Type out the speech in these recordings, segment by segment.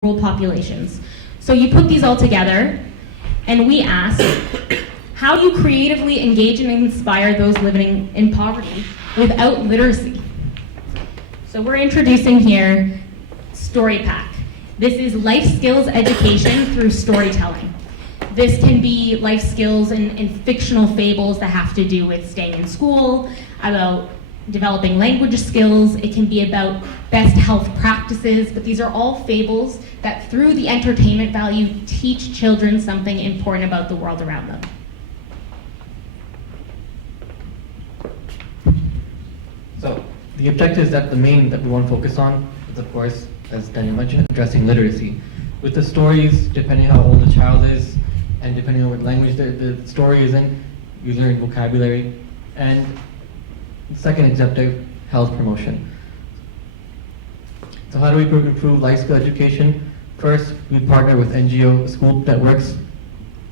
rural populations. So you put these all together, and we ask, how do you creatively engage and inspire those living in poverty without literacy? So we're introducing here Story Pack. This is life skills education through storytelling. This can be life skills in fictional fables that have to do with staying in school, about developing language skills. It can be about best health practices, but these are all fables that through the entertainment value teach children something important about the world around them. So the objectives that we want to focus on is, of course, as Daniel mentioned, addressing literacy. With the stories, depending how old the child is, and depending on what language the story is in, you learn vocabulary. And the second objective, health promotion. So how do we improve life skill education? First, we partner with NGO school networks,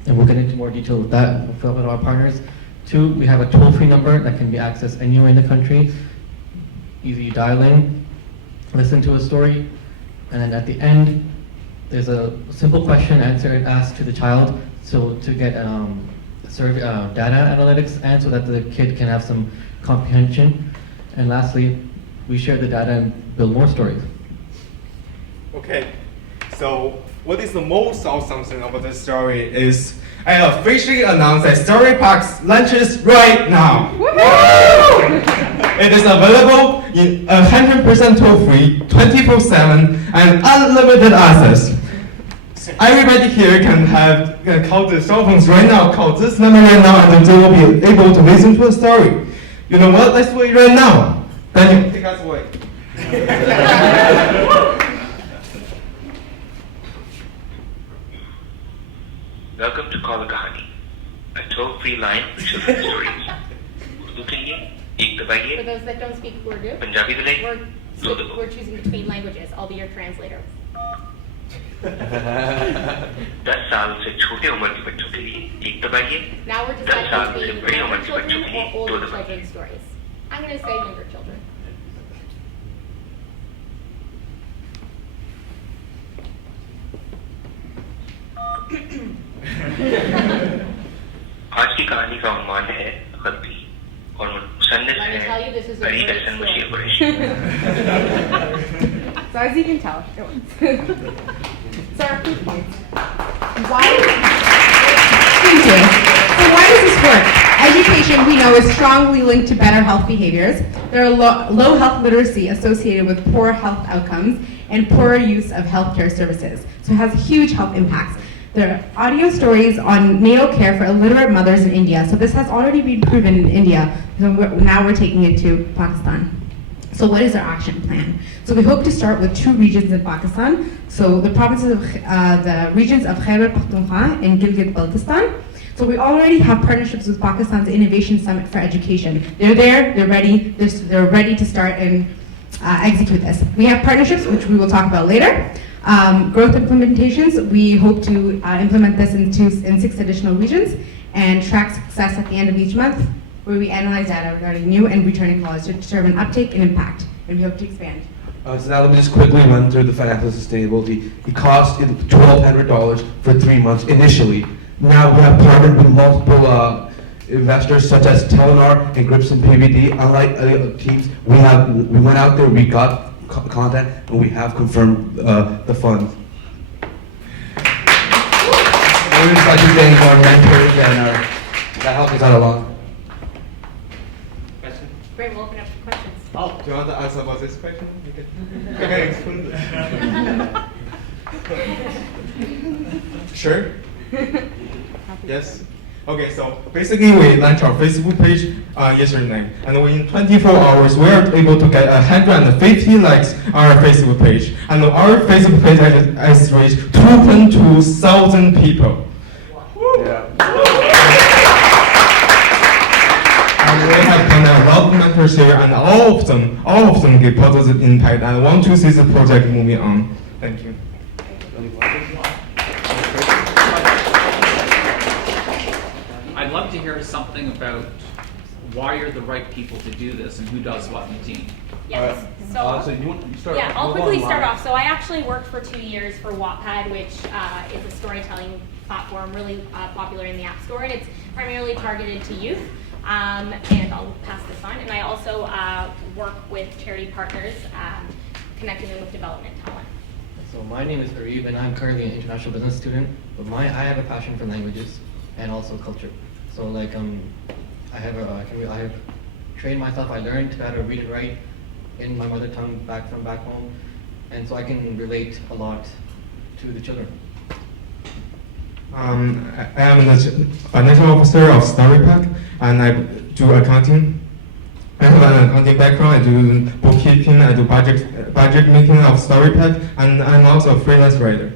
and we'll get into more detail with that with our partners. Two, we have a toll-free number that can be accessed anywhere in the country. Easy dial in, listen to a story, and then at the end, there's a simple question answer asked to the child, so to get survey, data analytics, and so that the kid can have some comprehension. And lastly, we share the data and build more stories. Okay, so what is the most awesome thing about this story is I officially announced that Story Park's lunches right now. It is available in 100% toll-free, 24/7, and unlimited access. Everybody here can call the cell phones right now, call this number right now, and they will be able to listen to a story. You know what? Let's do it right now. Daniel, take us away. Welcome to Call a Kahani, a toll-free line for children's stories. Urdu के लिए एक दबाइए. For those that don't speak Urdu, Punjabi के लिए दो दबाओ. we're choosing between languages. I'll be your translator. 10 साल से छोटे उम्र के बच्चों के लिए एक दबाइए. Now we're 10 साल deciding से between बड़ी younger उम्र के बच्चों children के or लिए दो older दबाइए. children's stories. I'm going to say younger children. आज की कहानी का उन्वान है गलती और मुसन्निफ Let me tell you, this is है a Areeb great Hasan story. Bashir Qureshi. So as you can tell, so our proof points. Why? Thank you. So why does this work? Education, we know, is strongly linked to better health behaviors. There are low health literacy associated with poor health outcomes and poorer use of healthcare services. So it has huge health impacts. There are audio stories on natal care for illiterate mothers in India. So this has already been proven in India. So now we're taking it to Pakistan. So what is our action plan? So we hope to start with 2 regions in Pakistan. So the provinces of the regions of Khyber Pakhtunkhwa and Gilgit-Baltistan. So we already have partnerships with Pakistan's Innovation Summit for Education. They're there, they're ready to start and execute this. We have partnerships, which we will talk about later. Growth implementations, we hope to implement this in 6 additional regions and track success at the end of each month, where we analyze data regarding new and returning callers to determine uptake and impact, and we hope to expand. So now let me just quickly run through the financial sustainability. It cost $1,200 for 3 months initially. Now we have partnered with multiple investors such as Telenor and Gripson PVD. Unlike other teams, we went out there, we got content, and we have confirmed the funds. We just like to thank our mentors and that helped us out a lot. Great, we'll open up for questions. Oh, do you want to answer about this question? You can explain it. Sure? Yes? Okay, so basically we launched our Facebook page yesterday, and within 24 hours we are able to get 150 likes on our Facebook page, and our Facebook page has reached 2,200 people. Yeah. And we have done a lot of mentors here, and all of them give positive impact, and want to see the project moving on. Thank you. I'd love to hear something about why you're the right people to do this and who does what in the team. Yes. So you start. Yeah, I'll move quickly on, start Mara. off. So I actually worked for 2 years for Wattpad, which is a storytelling platform really popular in the App Store, and it's primarily targeted to youth. And I'll pass this on. And I also work with charity partners, connecting them with development talent. So my name is Arib, and I'm currently an international business student. But I have a passion for languages and also culture. So like I have trained myself. I learned how to read and write in my mother tongue back home, and so I can relate a lot to the children. I am a financial officer of StoryPack, and I do accounting. I have an accounting background. I do bookkeeping. I do budget making of StoryPack, and I'm also a freelance writer.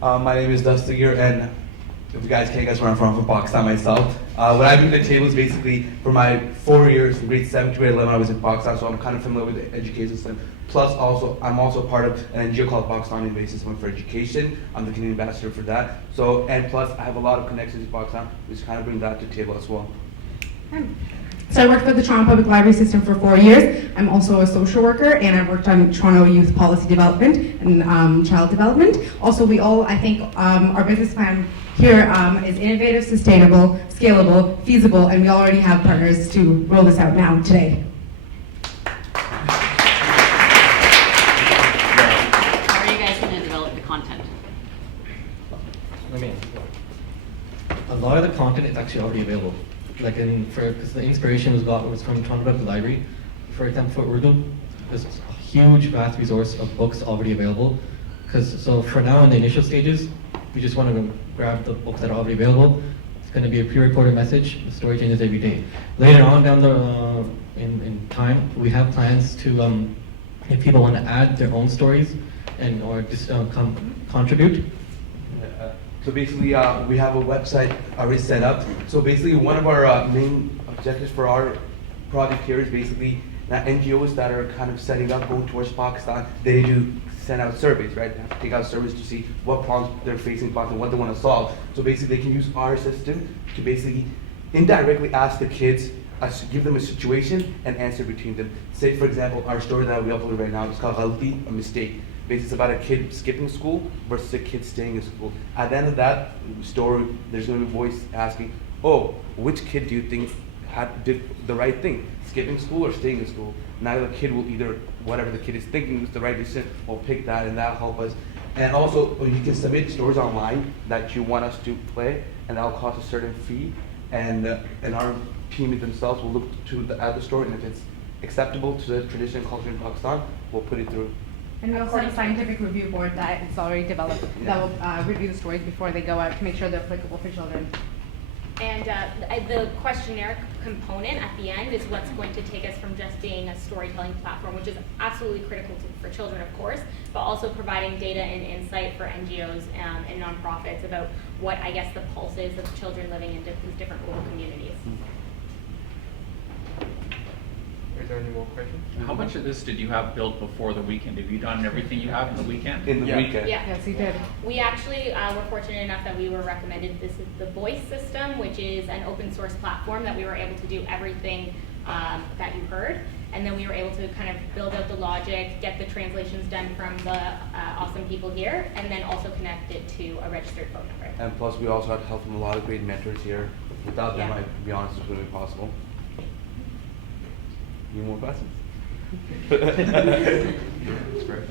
My name is Dastagir, and if you guys can't guess where I'm from Pakistan myself. What I bring to the table is basically for my 4 years from grade 7 to grade 11 I was in Pakistan, so I'm kind of familiar with the education system. Plus I'm also part of an NGO called Pakistani Based System for Education. I'm the Canadian ambassador for that. So, and plus I have a lot of connections in Pakistan, which kind of bring that to the table as well. So I worked for the Toronto Public Library System for 4 years. I'm also a social worker, and I've worked on Toronto youth policy development and child development. Also, I think our business plan here is innovative, sustainable, scalable, feasible, and we already have partners to roll this out now today. How are you guys going to develop the content? A lot of the content is actually already available. Like because the inspiration was from Toronto Public Library. For example, for Urdu, there's a huge, vast resource of books already available. So for now, in the initial stages, we just want to grab the books that are already available. It's going to be a pre-recorded message. The story changes every day. Later on down in time, we have plans to, if people want to add their own stories or just contribute. So basically, we have a website already set up. So basically, one of our main objectives for our project here is basically that NGOs that are kind of setting up, going towards Pakistan, they do send out surveys, right? They have to take out surveys to see what problems they're facing in Pakistan, what they want to solve. So basically, they can use our system to basically indirectly ask the kids, give them a situation and answer between them. Say, for example, our story that we uploaded right now is called Ghalti, a mistake. Basically, it's about a kid skipping school versus a kid staying in school. At the end of that story, there's going to be a voice asking, oh, which kid do you think did the right thing, skipping school or staying in school? Now the kid will either, whatever the kid is thinking is the right decision, will pick that, and that'll help us. And also, you can submit stories online that you want us to play, and that'll cost a certain fee. And our team themselves will look at the story, and if it's acceptable to the tradition and culture in Pakistan, we'll put it through. And we also have a scientific review board that is already developed that will review the stories before they go out to make sure they're applicable for children. And the questionnaire component at the end is what's going to take us from just being a storytelling platform, which is absolutely critical for children, of course, but also providing data and insight for NGOs and nonprofits about what, I guess, the pulse is of children living in these different rural communities. Is there any more questions? How much of this did you have built before the weekend? Have you done everything you have in the weekend? In the Yeah. weekend. Yeah. Yes, he did. We actually were fortunate enough that we were recommended this is the Voice system, which is an open source platform that we were able to do everything that you heard. And then we were able to kind of build out the logic, get the translations done from the awesome people here, and then also connect it to a registered phone number. And plus, we also had help from a lot of great mentors here. Without them, Yeah. I'd be honest, it wouldn't be possible. Any more questions? That's great.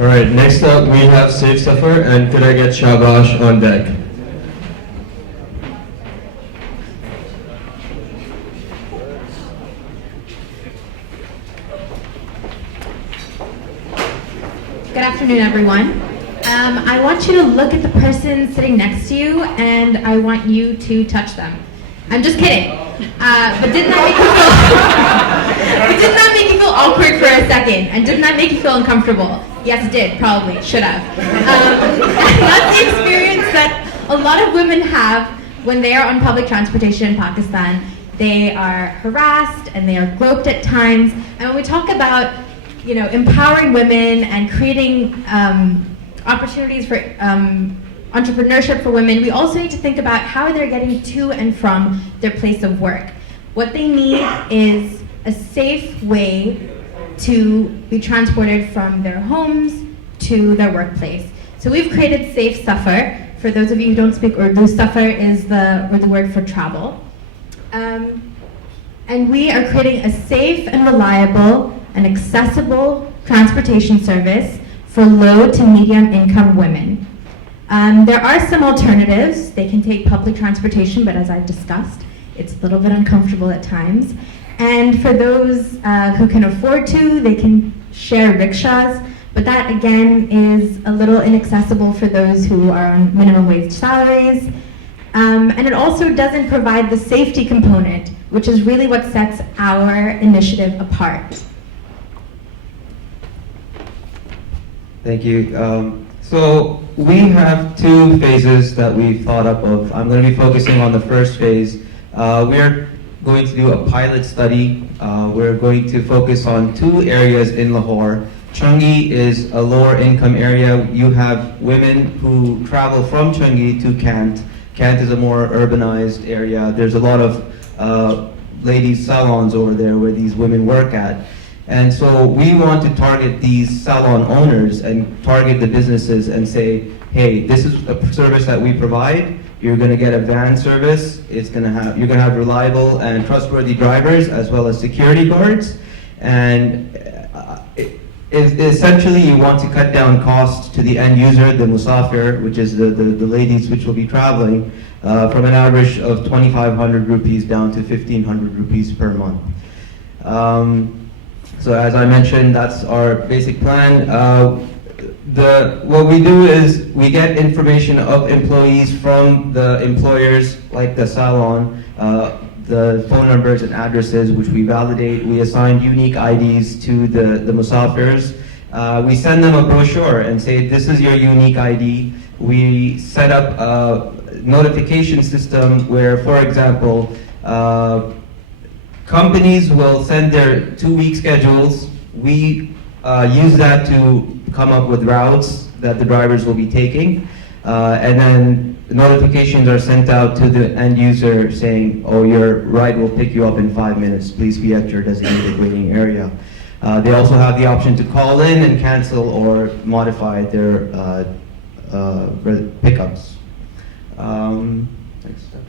All right, next up we have Safe Safar, and could I get Shabash on deck? Good afternoon, everyone. I want you to look at the person sitting next to you, and I want you to touch them. I'm just kidding. But didn't that make you feel? But didn't that make you feel awkward for a second? And didn't that make you feel uncomfortable? Yes, it did. Probably should have. That's the experience that a lot of women have when they are on public transportation in Pakistan. They are harassed and they are groped at times. And when we talk about, empowering women and creating opportunities for entrepreneurship for women, we also need to think about how they're getting to and from their place of work. What they need is a safe way to be transported from their homes to their workplace. So we've created Safe Safar. For those of you who don't speak Urdu, Safar is the word for travel. And we are creating a safe and reliable and accessible transportation service for low to medium income women. There are some alternatives. They can take public transportation, but as I've discussed, it's a little bit uncomfortable at times. And for those who can afford to, they can share rickshaws, but that again is a little inaccessible for those who are on minimum wage salaries. And it also doesn't provide the safety component, which is really what sets our initiative apart. Thank you. So we have two phases that we've thought up of. I'm going to be focusing on the first phase. We're going to do a pilot study. We're going to focus on two areas in Lahore. Changi is a lower income area. You have women who travel from Changi to Kant. Kant is a more urbanized area. There's a lot of ladies' salons over there where these women work at. And so we want to target these salon owners and target the businesses and say, hey, this is a service that we provide. You're going to get a van service. You're going to have reliable and trustworthy drivers as well as security guards. And essentially, you want to cut down costs to the end user, the musafir, which is the ladies which will be traveling, from an average of 2,500 rupees down to 1,500 rupees per month. So as I mentioned, that's our basic plan. What we do is we get information of employees from the employers, like the salon, the phone numbers and addresses, which we validate. We assign unique IDs to the musafirs. We send them a brochure and say, this is your unique ID. We set up a notification system where, for example, companies will send their 2-week schedules. We use that to come up with routes that the drivers will be taking. And then notifications are sent out to the end user saying, oh, your ride will pick you up in 5 minutes. Please be at your designated waiting area. They also have the option to call in and cancel or modify their pickups. Next step.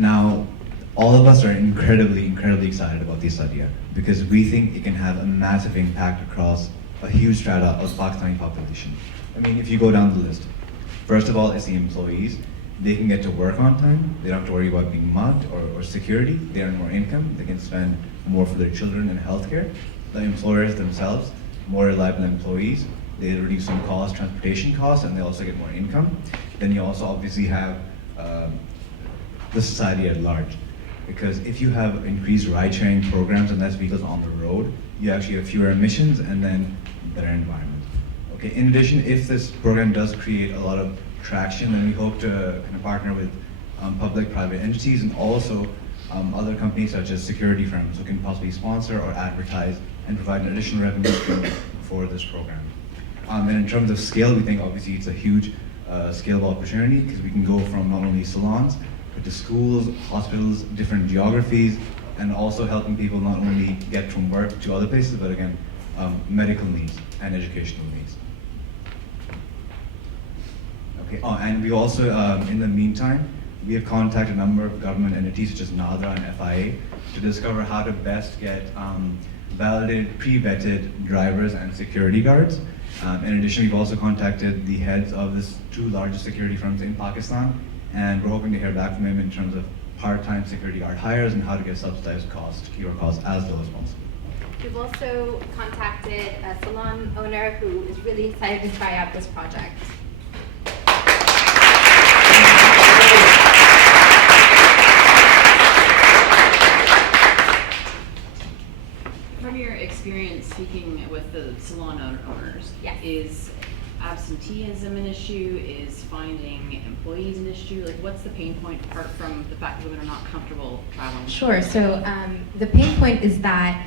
Now, all of us are incredibly excited about this idea because we think it can have a massive impact across a huge strata of the Pakistani population. I mean, if you go down the list, first of all, it's the employees. They can get to work on time. They don't have to worry about being mugged or security. They earn more income. They can spend more for their children and healthcare. The employers themselves, more reliable employees. They reduce some costs, transportation costs, and they also get more income. Then you also obviously have the society at large. Because if you have increased ride-sharing programs and less vehicles on the road, you actually have fewer emissions and then better environment. Okay. In addition, if this program does create a lot of traction, then we hope to kind of partner with public-private entities and also other companies such as security firms who can possibly sponsor or advertise and provide an additional revenue stream for this program. And in terms of scale, we think obviously it's a huge scalable opportunity because we can go from not only salons, but to schools, hospitals, different geographies, and also helping people not only get from work to other places, but again, medical needs and educational needs. Okay. Oh, and we also, in the meantime, we have contacted a number of government entities such as NADRA and FIA to discover how to best get validated, pre-vetted drivers and security guards. In addition, we've also contacted the heads of the 2 largest security firms in Pakistan, and we're hoping to hear back from them in terms of part-time security guard hires and how to get subsidized costs to keep our costs as low as possible. We've also contacted a salon owner who is really excited to try out this project. From your experience speaking with the salon owners, Yes. is absenteeism an issue? Is finding employees an issue? Like, what's the pain point apart from the fact that women are not comfortable traveling? Sure. So the pain point is that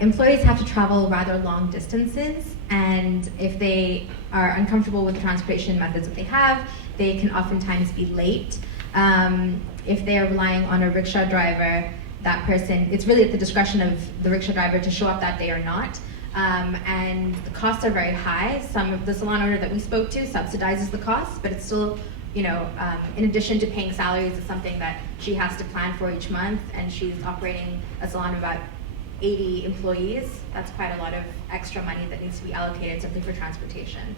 employees have to travel rather long distances, and if they are uncomfortable with the transportation methods that they have, they can oftentimes be late. If they are relying on a rickshaw driver, that person, it's really at the discretion of the rickshaw driver to show up that day or not. And the costs are very high. Some of the salon owner that we spoke to subsidizes the costs, but it's still, in addition to paying salaries, it's something that she has to plan for each month, and she's operating a salon of about 80 employees. That's quite a lot of extra money that needs to be allocated simply for transportation.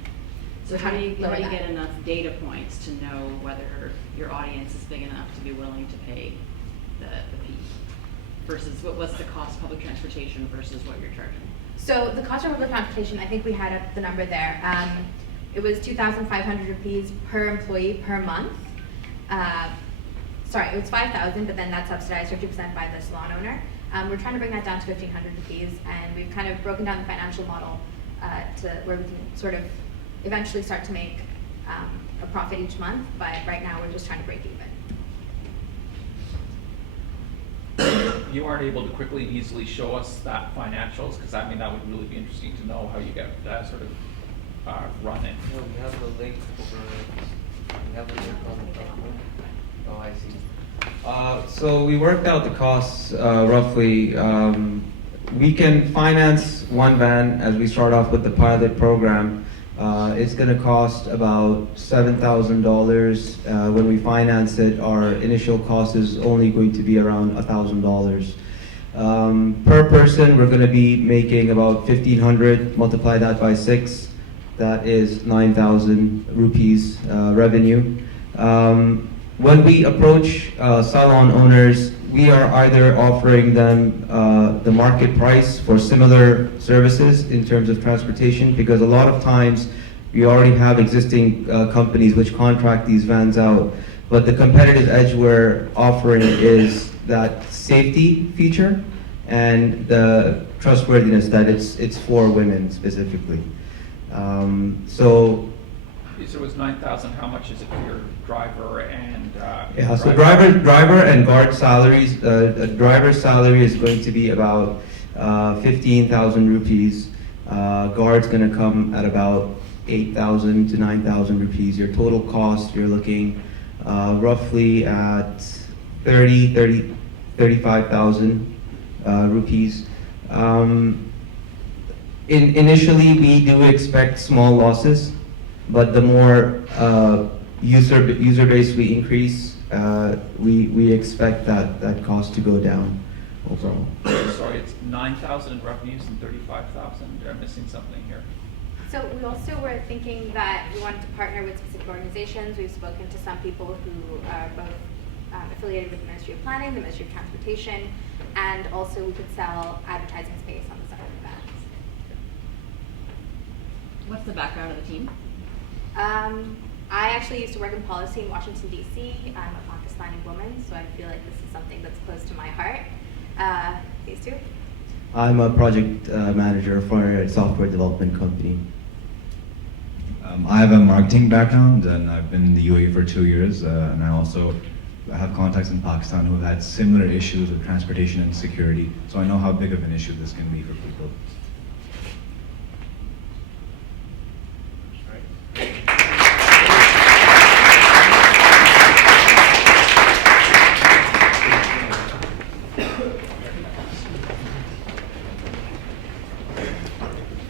So We're how do trying you, to lower that. get enough data points to know whether your audience is big enough to be willing to pay the fee? Versus what's the cost of public transportation versus what you're charging? So the cost of public transportation, I think we had up the number there. It was 2,500 rupees per employee per month. Sorry, it was 5,000, but then that's subsidized 50% by the salon owner. We're trying to bring that down to 1,500 rupees, and we've kind of broken down the financial model to where we can sort of eventually start to make a profit each month, but right now we're just trying to break even. You aren't able to quickly and easily show us that financials, because I mean, that would really be interesting to know how you get that sort of running. No, we have the link over. We have the link on the document. Oh, I see. So we worked out the costs roughly. We can finance one van as we start off with the pilot program. It's going to cost about $7,000. When we finance it, our initial cost is only going to be around $1,000. Per person, we're going to be making about 1,500. Multiply that by 6. That is 9,000 rupees revenue. When we approach salon owners, we are either offering them the market price for similar services in terms of transportation, because a lot of times we already have existing companies which contract these vans out. But the competitive edge we're offering is that safety feature and the trustworthiness that it's for women specifically. So it was 9,000. How much is it for your driver and? So driver and guard salaries. A driver's salary is going to be about 15,000 rupees. Guard's going to come at about 8,000 to 9,000 rupees. Your total cost, you're looking roughly at 35,000 rupees. Initially, we do expect small losses, but the more user base we increase, we expect that cost to go down overall. Sorry, it's 9,000 in revenues and 35,000. I'm missing something here. So we also were thinking that we wanted to partner with specific organizations. We've spoken to some people who are both affiliated with the Ministry of Planning, the Ministry of Transportation, and also we could sell advertising space on the side of the vans. What's the background of the team? I actually used to work in policy in Washington, D.C. I'm a Pakistani woman, so I feel like this is something that's close to my heart. These two? I'm a project manager for a software development company. I have a marketing background, and I've been in the UAE for 2 years, and I also have contacts in Pakistan who have had similar issues with transportation and security, so I know how big of an issue this can be for people.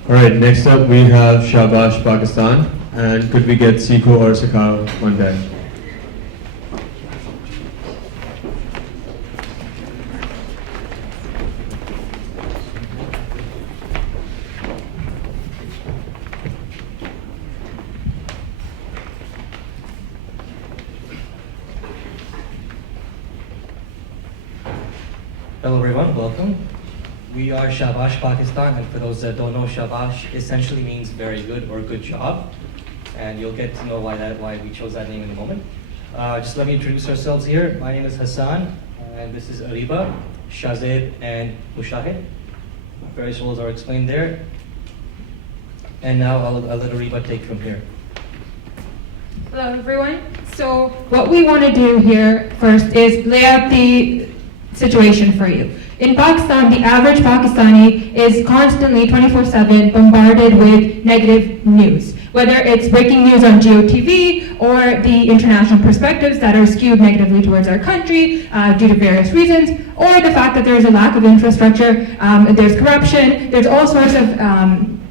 All right, next up we have Shabash Pakistan, and could we get Siko or Sakao one day? Hello everyone, welcome. We are Shabash Pakistan, and for those that don't know, Shabash essentially means very good or good job, and you'll get to know why we chose that name in a moment. Just let me introduce ourselves here. My name is Hassan, and this is Ariba, Shazid, and Mushahid. Various roles are explained there. And now I'll let Ariba take from here. Hello, everyone. So what we want to do here first is lay out the situation for you. In Pakistan, the average Pakistani is constantly 24/7 bombarded with negative news, whether it's breaking news on GOTV or the international perspectives that are skewed negatively towards our country due to various reasons, or the fact that there's a lack of infrastructure, there's corruption, there's all sorts of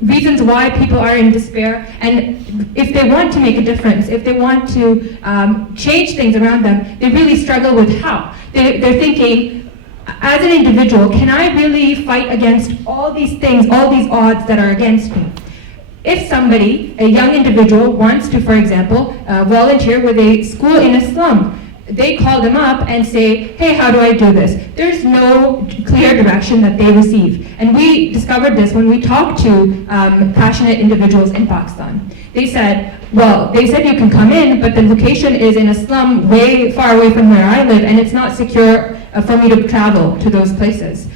reasons why people are in despair, and if they want to make a difference, if they want to change things around them, they really struggle with how. They're thinking, as an individual, can I really fight against all these things, all these odds that are against me? If somebody, a young individual, wants to, for example, volunteer with a school in a slum, they call them up and say, hey, how do I do this? There's no clear direction that they receive. And we discovered this when we talked to passionate individuals in Pakistan. They said you can come in, but the location is in a slum way far away from where I live, and it's not secure for me to travel to those places.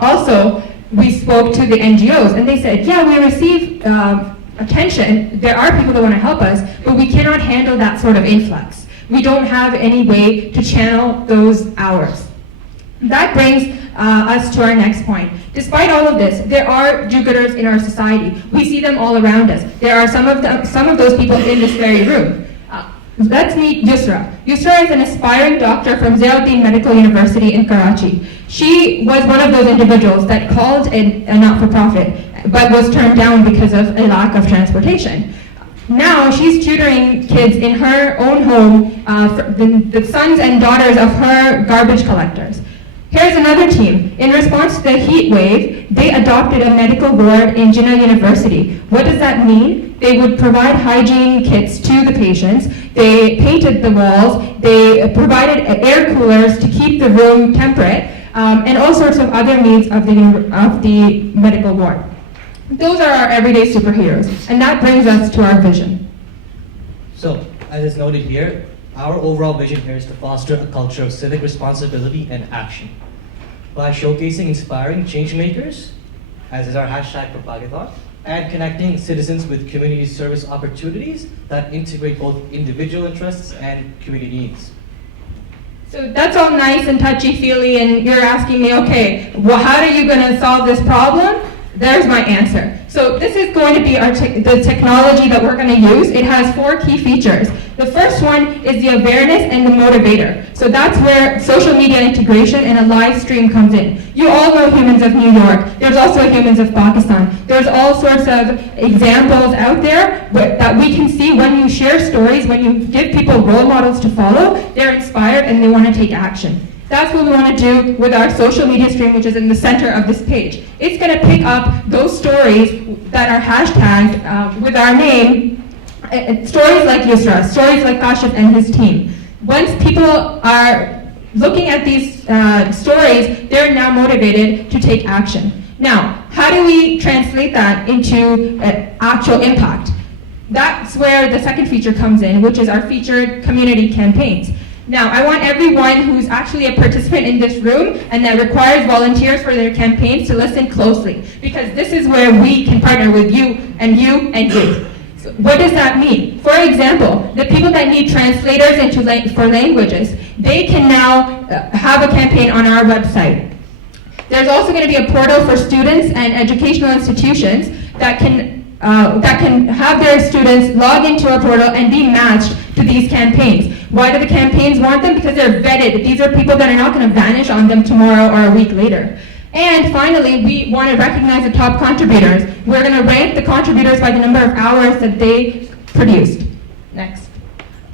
Also, we spoke to the NGOs, and they said, yeah, we receive attention. There are people that want to help us, but we cannot handle that sort of influx. We don't have any way to channel those hours. That brings us to our next point. Despite all of this, there are do-gooders in our society. We see them all around us. There are some of those people in this very room. Let's meet Yusra. Yusra is an aspiring doctor from Ziauddin Medical University in Karachi. She was one of those individuals that called a not-for-profit, but was turned down because of a lack of transportation. Now she's tutoring kids in her own home, the sons and daughters of her garbage collectors. Here's another team. In response to the heat wave, they adopted a medical ward in Jinnah University. What does that mean? They would provide hygiene kits to the patients. They painted the walls. They provided air coolers to keep the room temperate, and all sorts of other needs of the medical ward. Those are our everyday superheroes, and that brings us to our vision. So, as is noted here, our overall vision here is to foster a culture of civic responsibility and action by showcasing inspiring change makers, as is our hashtag for Pakathon, and connecting citizens with community service opportunities that integrate both individual interests and community needs. So that's all nice and touchy-feely, and you're asking me, okay, well, how are you going to solve this problem? There's my answer. So this is going to be the technology that we're going to use. It has 4 key features. The first one is the awareness and the motivator. So that's where social media integration and a live stream comes in. You all know Humans of New York. There's also Humans of Pakistan. There's all sorts of examples out there that we can see when you share stories, when you give people role models to follow, they're inspired and they want to take action. That's what we want to do with our social media stream, which is in the center of this page. It's going to pick up those stories that are hashtagged with our name, stories like Yusra, stories like Kashif and his team. Once people are looking at these stories, they're now motivated to take action. Now, how do we translate that into actual impact? That's where the second feature comes in, which is our featured community campaigns. Now, I want everyone who's actually a participant in this room and that requires volunteers for their campaigns to listen closely, because this is where we can partner with you and you and you. So what does that mean? For example, the people that need translators for languages, they can now have a campaign on our website. There's also going to be a portal for students and educational institutions that can have their students log into a portal and be matched to these campaigns. Why do the campaigns want them? Because they're vetted. These are people that are not going to vanish on them tomorrow or a week later. And finally, we want to recognize the top contributors. We're going to rank the contributors by the number of hours that they produced. Next.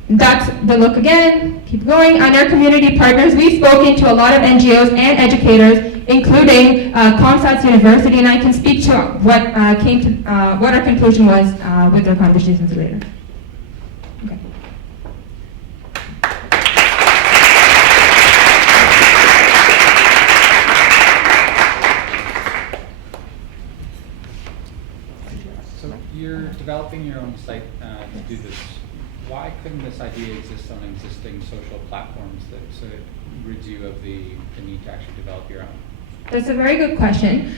That's the look again. Keep going. On our community partners, we've spoken to a lot of NGOs and educators, including Comsats University, and I can speak to what our conclusion was with their conversations later. Okay. developing your own site to do this, why couldn't this idea exist on existing social platforms so it rids you of the need to actually develop your own? That's a very good question.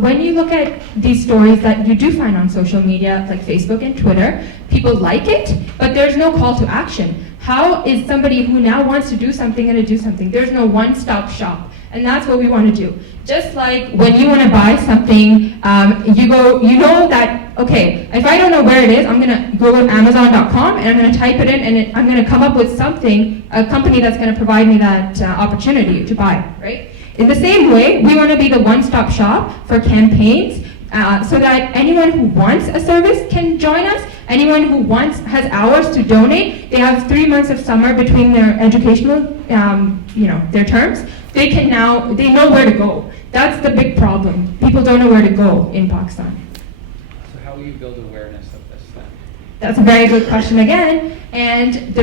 When you look at these stories that you do find on social media, like Facebook and Twitter, people like it, but there's no call to action. How is somebody who now wants to do something going to do something? There's no one-stop shop, and that's what we want to do. Just like when you want to buy something, you know that, okay, if I don't know where it is, I'm going to go to Amazon.com and I'm going to type it in, and I'm going to come up with something, a company that's going to provide me that opportunity to buy, right? In the same way, we want to be the one-stop shop for campaigns so that anyone who wants a service can join us. Anyone who has hours to donate, they have 3 months of summer between their educational, their terms. They know where to go. That's the big problem. People don't know where to go in Pakistan. So how will you build awareness of this then? That's a very good question again, and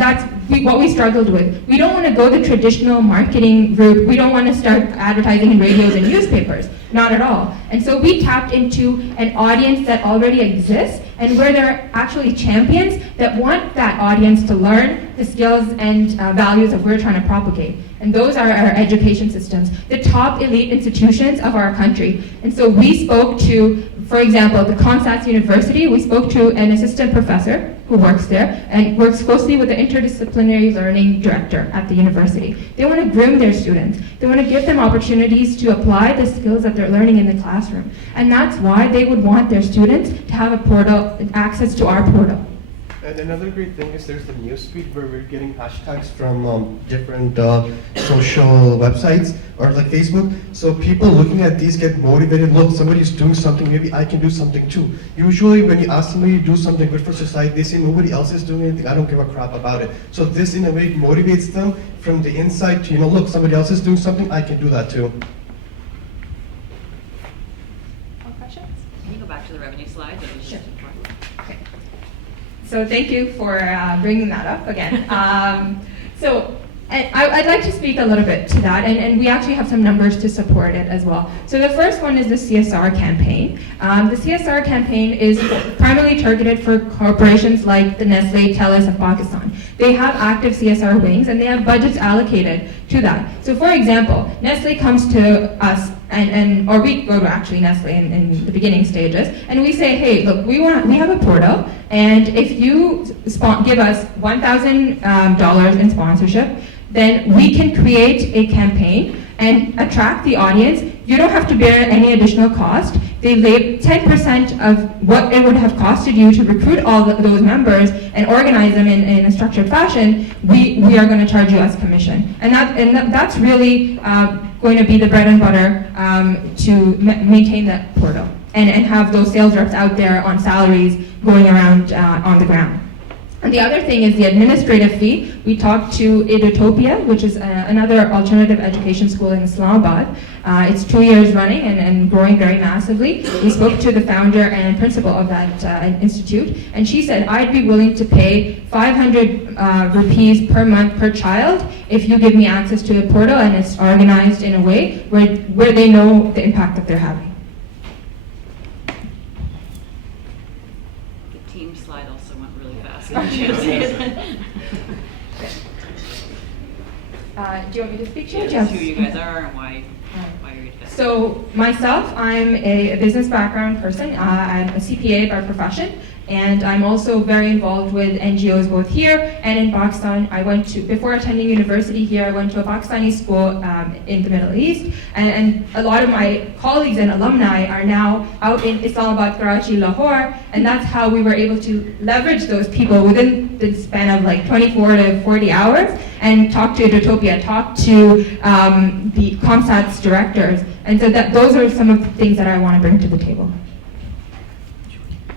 that's what we struggled with. We don't want to go the traditional marketing route. We don't want to start advertising in radios and newspapers, not at all. And so we tapped into an audience that already exists, and where there are actually champions that want that audience to learn the skills and values that we're trying to propagate. And those are our education systems, the top elite institutions of our country. And so we spoke to, for example, the Comsats University. We spoke to an assistant professor who works there and works closely with the interdisciplinary learning director at the university. They want to groom their students. They want to give them opportunities to apply the skills that they're learning in the classroom. And that's why they would want their students to have a portal, access to our portal. And another great thing is there's the newsfeed where we're getting hashtags from different social websites or like Facebook. So people looking at these get motivated. Look, somebody's doing something. Maybe I can do something too. Usually, when you ask somebody to do something good for society, they say nobody else is doing anything. I don't give a crap about it. So this, in a way, motivates them from the inside to look, somebody else is doing something. I can do that too. More questions? Can you go back to the revenue slide? That was just important. Okay. So thank you for bringing that up again. I'd like to speak a little bit to that, and we actually have some numbers to support it as well. So the first one is the CSR campaign. The CSR campaign is primarily targeted for corporations like the Nestle, TELUS of Pakistan. They have active CSR wings, and they have budgets allocated to that. So for example, Nestle comes to us, or we go to actually Nestle in the beginning stages, and we say, hey, look, we have a portal, and if you give us $1,000 in sponsorship, then we can create a campaign and attract the audience. You don't have to bear any additional cost. They lay 10% of what it would have costed you to recruit all those members and organize them in a structured fashion. We are going to charge you as commission, and that's really going to be the bread and butter to maintain that portal and have those sales reps out there on salaries going around on the ground. And the other thing is the administrative fee. We talked to Edutopia, which is another alternative education school in Islamabad. It's 2 years running and growing very massively. We spoke to the founder and principal of that institute, and she said, I'd be willing to pay 500 rupees per month per child if you give me access to the portal and it's organized in a way where they know the impact that they're having. Slide also went really fast. Do you want me to speak to Yeah, you? just who you guys are and why you're good. So myself, I'm a business background person. I'm a CPA by profession, and I'm also very involved with NGOs both here and in Pakistan. Before attending university here, I went to a Pakistani school in the Middle East, and a lot of my colleagues and alumni are now out in Islamabad, Karachi, Lahore, and that's how we were able to leverage those people within the span of like 24 to 40 hours and talk to Edutopia, talk to the Comsats directors, and so those are some of the things that I want to bring to the table.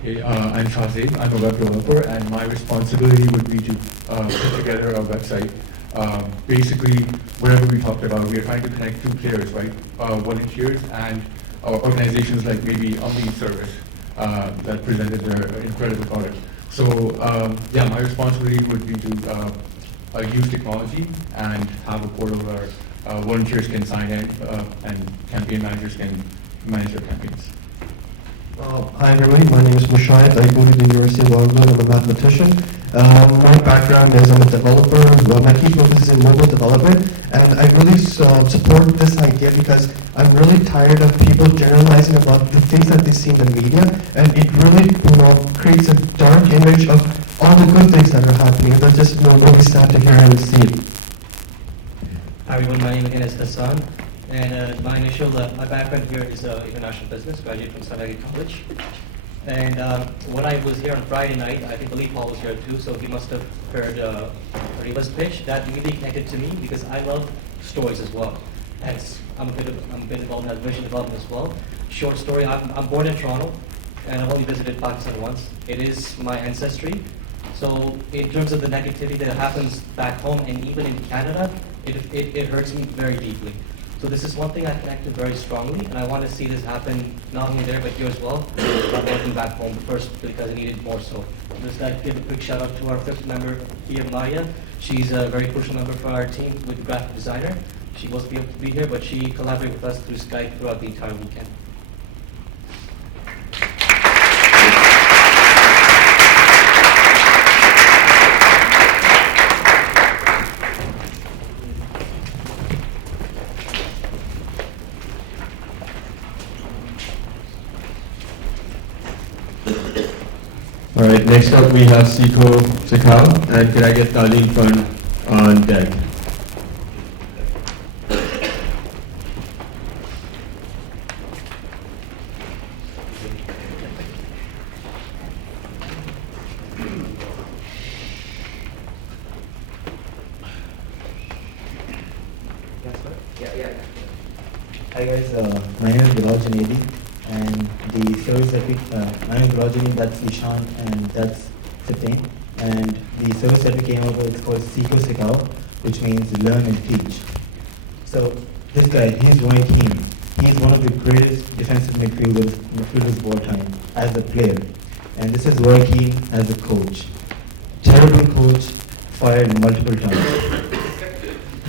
Hey, I'm Shahzeb. I'm a web developer, and my responsibility would be to put together a website. Basically, whatever we talked about, we are trying to connect two players, right? Volunteers and organizations like maybe Umni Service that presented their incredible product. So, my responsibility would be to use technology and have a portal where volunteers can sign in and campaign managers can manage their campaigns. Hi everybody, my name is Mushayed. I go to the University of Waterloo. I'm a mathematician. My background is I'm a developer. My key focus is in mobile development, and I really support this idea because I'm really tired of people generalizing about the things that they see in the media, and it really creates a dark image of all the good things that are happening. And that's just really sad to hear and see. Hi everyone, my name again is Hassan, and my background here is international business, graduated from Salagi College. And when I was here on Friday night, I think Lee Paul was here too, so he must have heard Riva's pitch. That really connected to me because I love stories as well. And I'm a bit involved in vision development as well. Short story, I'm born in Toronto, and I've only visited Pakistan once. It is my ancestry. So in terms of the negativity that happens back home and even in Canada, it hurts me very deeply. So this is one thing I connected very strongly, and I want to see this happen not only there but here as well. I'm working back home first because I needed more so. Just like give a quick shout out to our fifth member here, Maya. She's a very crucial member for our team with graphic designer. She wasn't able to be here, but she collaborated with us through Skype throughout the entire weekend. All right, next up we have Siko Sakal, and can I get Darlene Fern on deck? Hi guys, my name is Bilal Janedi, and the service that my name is Bilal Janedi, that's Ishan, and that's Satain. And the service that we came up with is called Siko Sikao, which means learn and teach. So this guy, he's Roy Keane. He's one of the greatest defensive midfielders of all time as a player. And this is Roy Keane as a coach. Terrible coach, fired multiple times.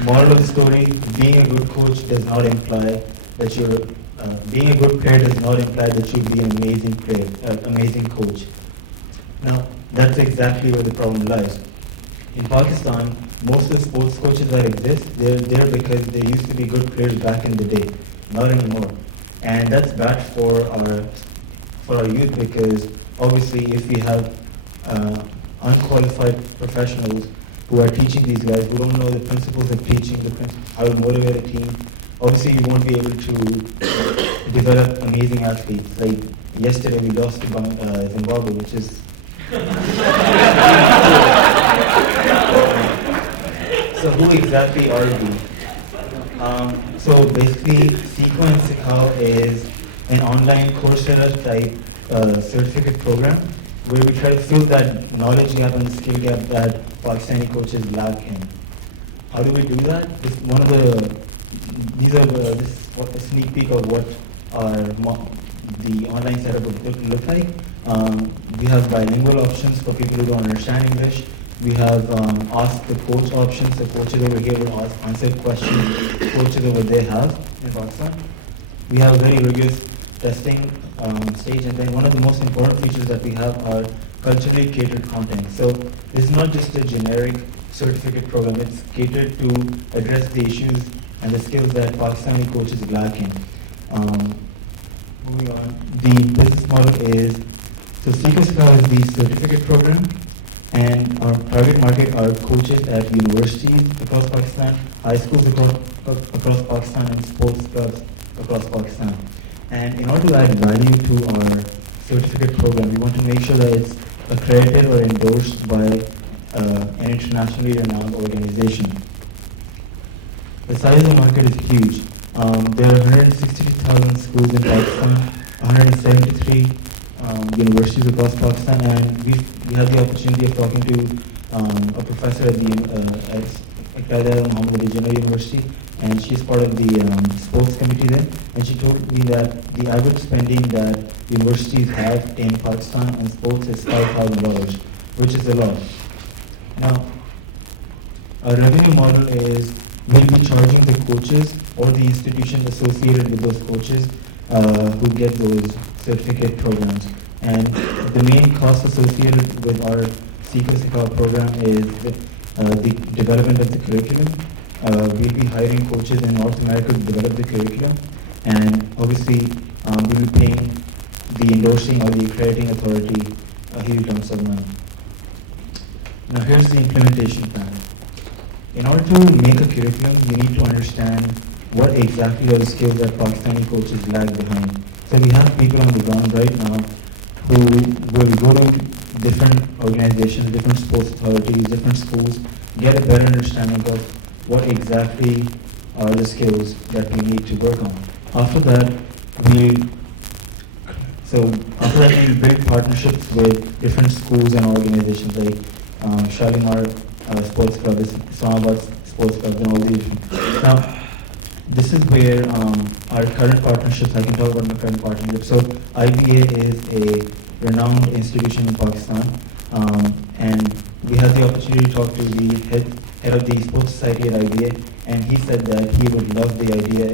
Moral of the story, being a good coach does not imply that being a good player does not imply that you'll be an amazing player, amazing coach. Now, that's exactly where the problem lies. In Pakistan, most of the sports coaches that exist, they're there because they used to be good players back in the day, not anymore. And that's bad for our youth because obviously if we have unqualified professionals who are teaching these guys, who don't know the principles of teaching, how to motivate a team, obviously you won't be able to develop amazing athletes. Like yesterday we lost to Zimbabwe, which is so who exactly are we? So basically, Siko and Sikao is an online Coursera type certificate program where we try to fill that knowledge gap and skill gap that Pakistani coaches lack in. How do we do that? These are a sneak peek of what the online setup would look like. We have bilingual options for people who don't understand English. We have ask the coach options. The coaches over here will answer questions coaches over there have in Pakistan. We have a very rigorous testing stage, and then one of the most important features that we have are culturally catered content. So this is not just a generic certificate program, it's catered to address the issues and the skills that Pakistani coaches lack in. Moving on, the business model is, so Siko Sikao is the certificate program, and our target market are coaches at universities across Pakistan, high schools across Pakistan, and sports clubs across Pakistan. And in order to add value to our certificate program, we want to make sure that it's accredited or endorsed by an internationally renowned organization. The size of the market is huge. There are 162,000 schools in Pakistan, 173 universities across Pakistan, and we had the opportunity of talking to a professor at the Muhammad Ali Jinnah University, and she's part of the sports committee there, and she told me that the average spending that universities have in Pakistan on sports is $5,000, which is a lot. Now, our revenue model is we'll be charging the coaches or the institutions associated with those coaches who get those certificate programs. And the main cost associated with our Seeker program is the development of the curriculum. We'll be hiring coaches in North America to develop the curriculum, and obviously we'll be paying the endorsing or the accrediting authority a huge lump of money. Now here's the implementation plan. In order to make a curriculum, you need to understand what exactly are the skills that Pakistani coaches lag behind. So we have people on the ground right now who will go to different organizations, different sports authorities, different schools, get a better understanding of what exactly are the skills that we need to work on. After that, we'll build partnerships with different schools and organizations like Shalimar Sports Club, Islamabad Sports Club, and all these different. Now, this is where our current partnerships, I can talk about my current partnership. So IBA is a renowned institution in Pakistan, and we had the opportunity to talk to the head of the sports society at IBA, and he said that he would love the idea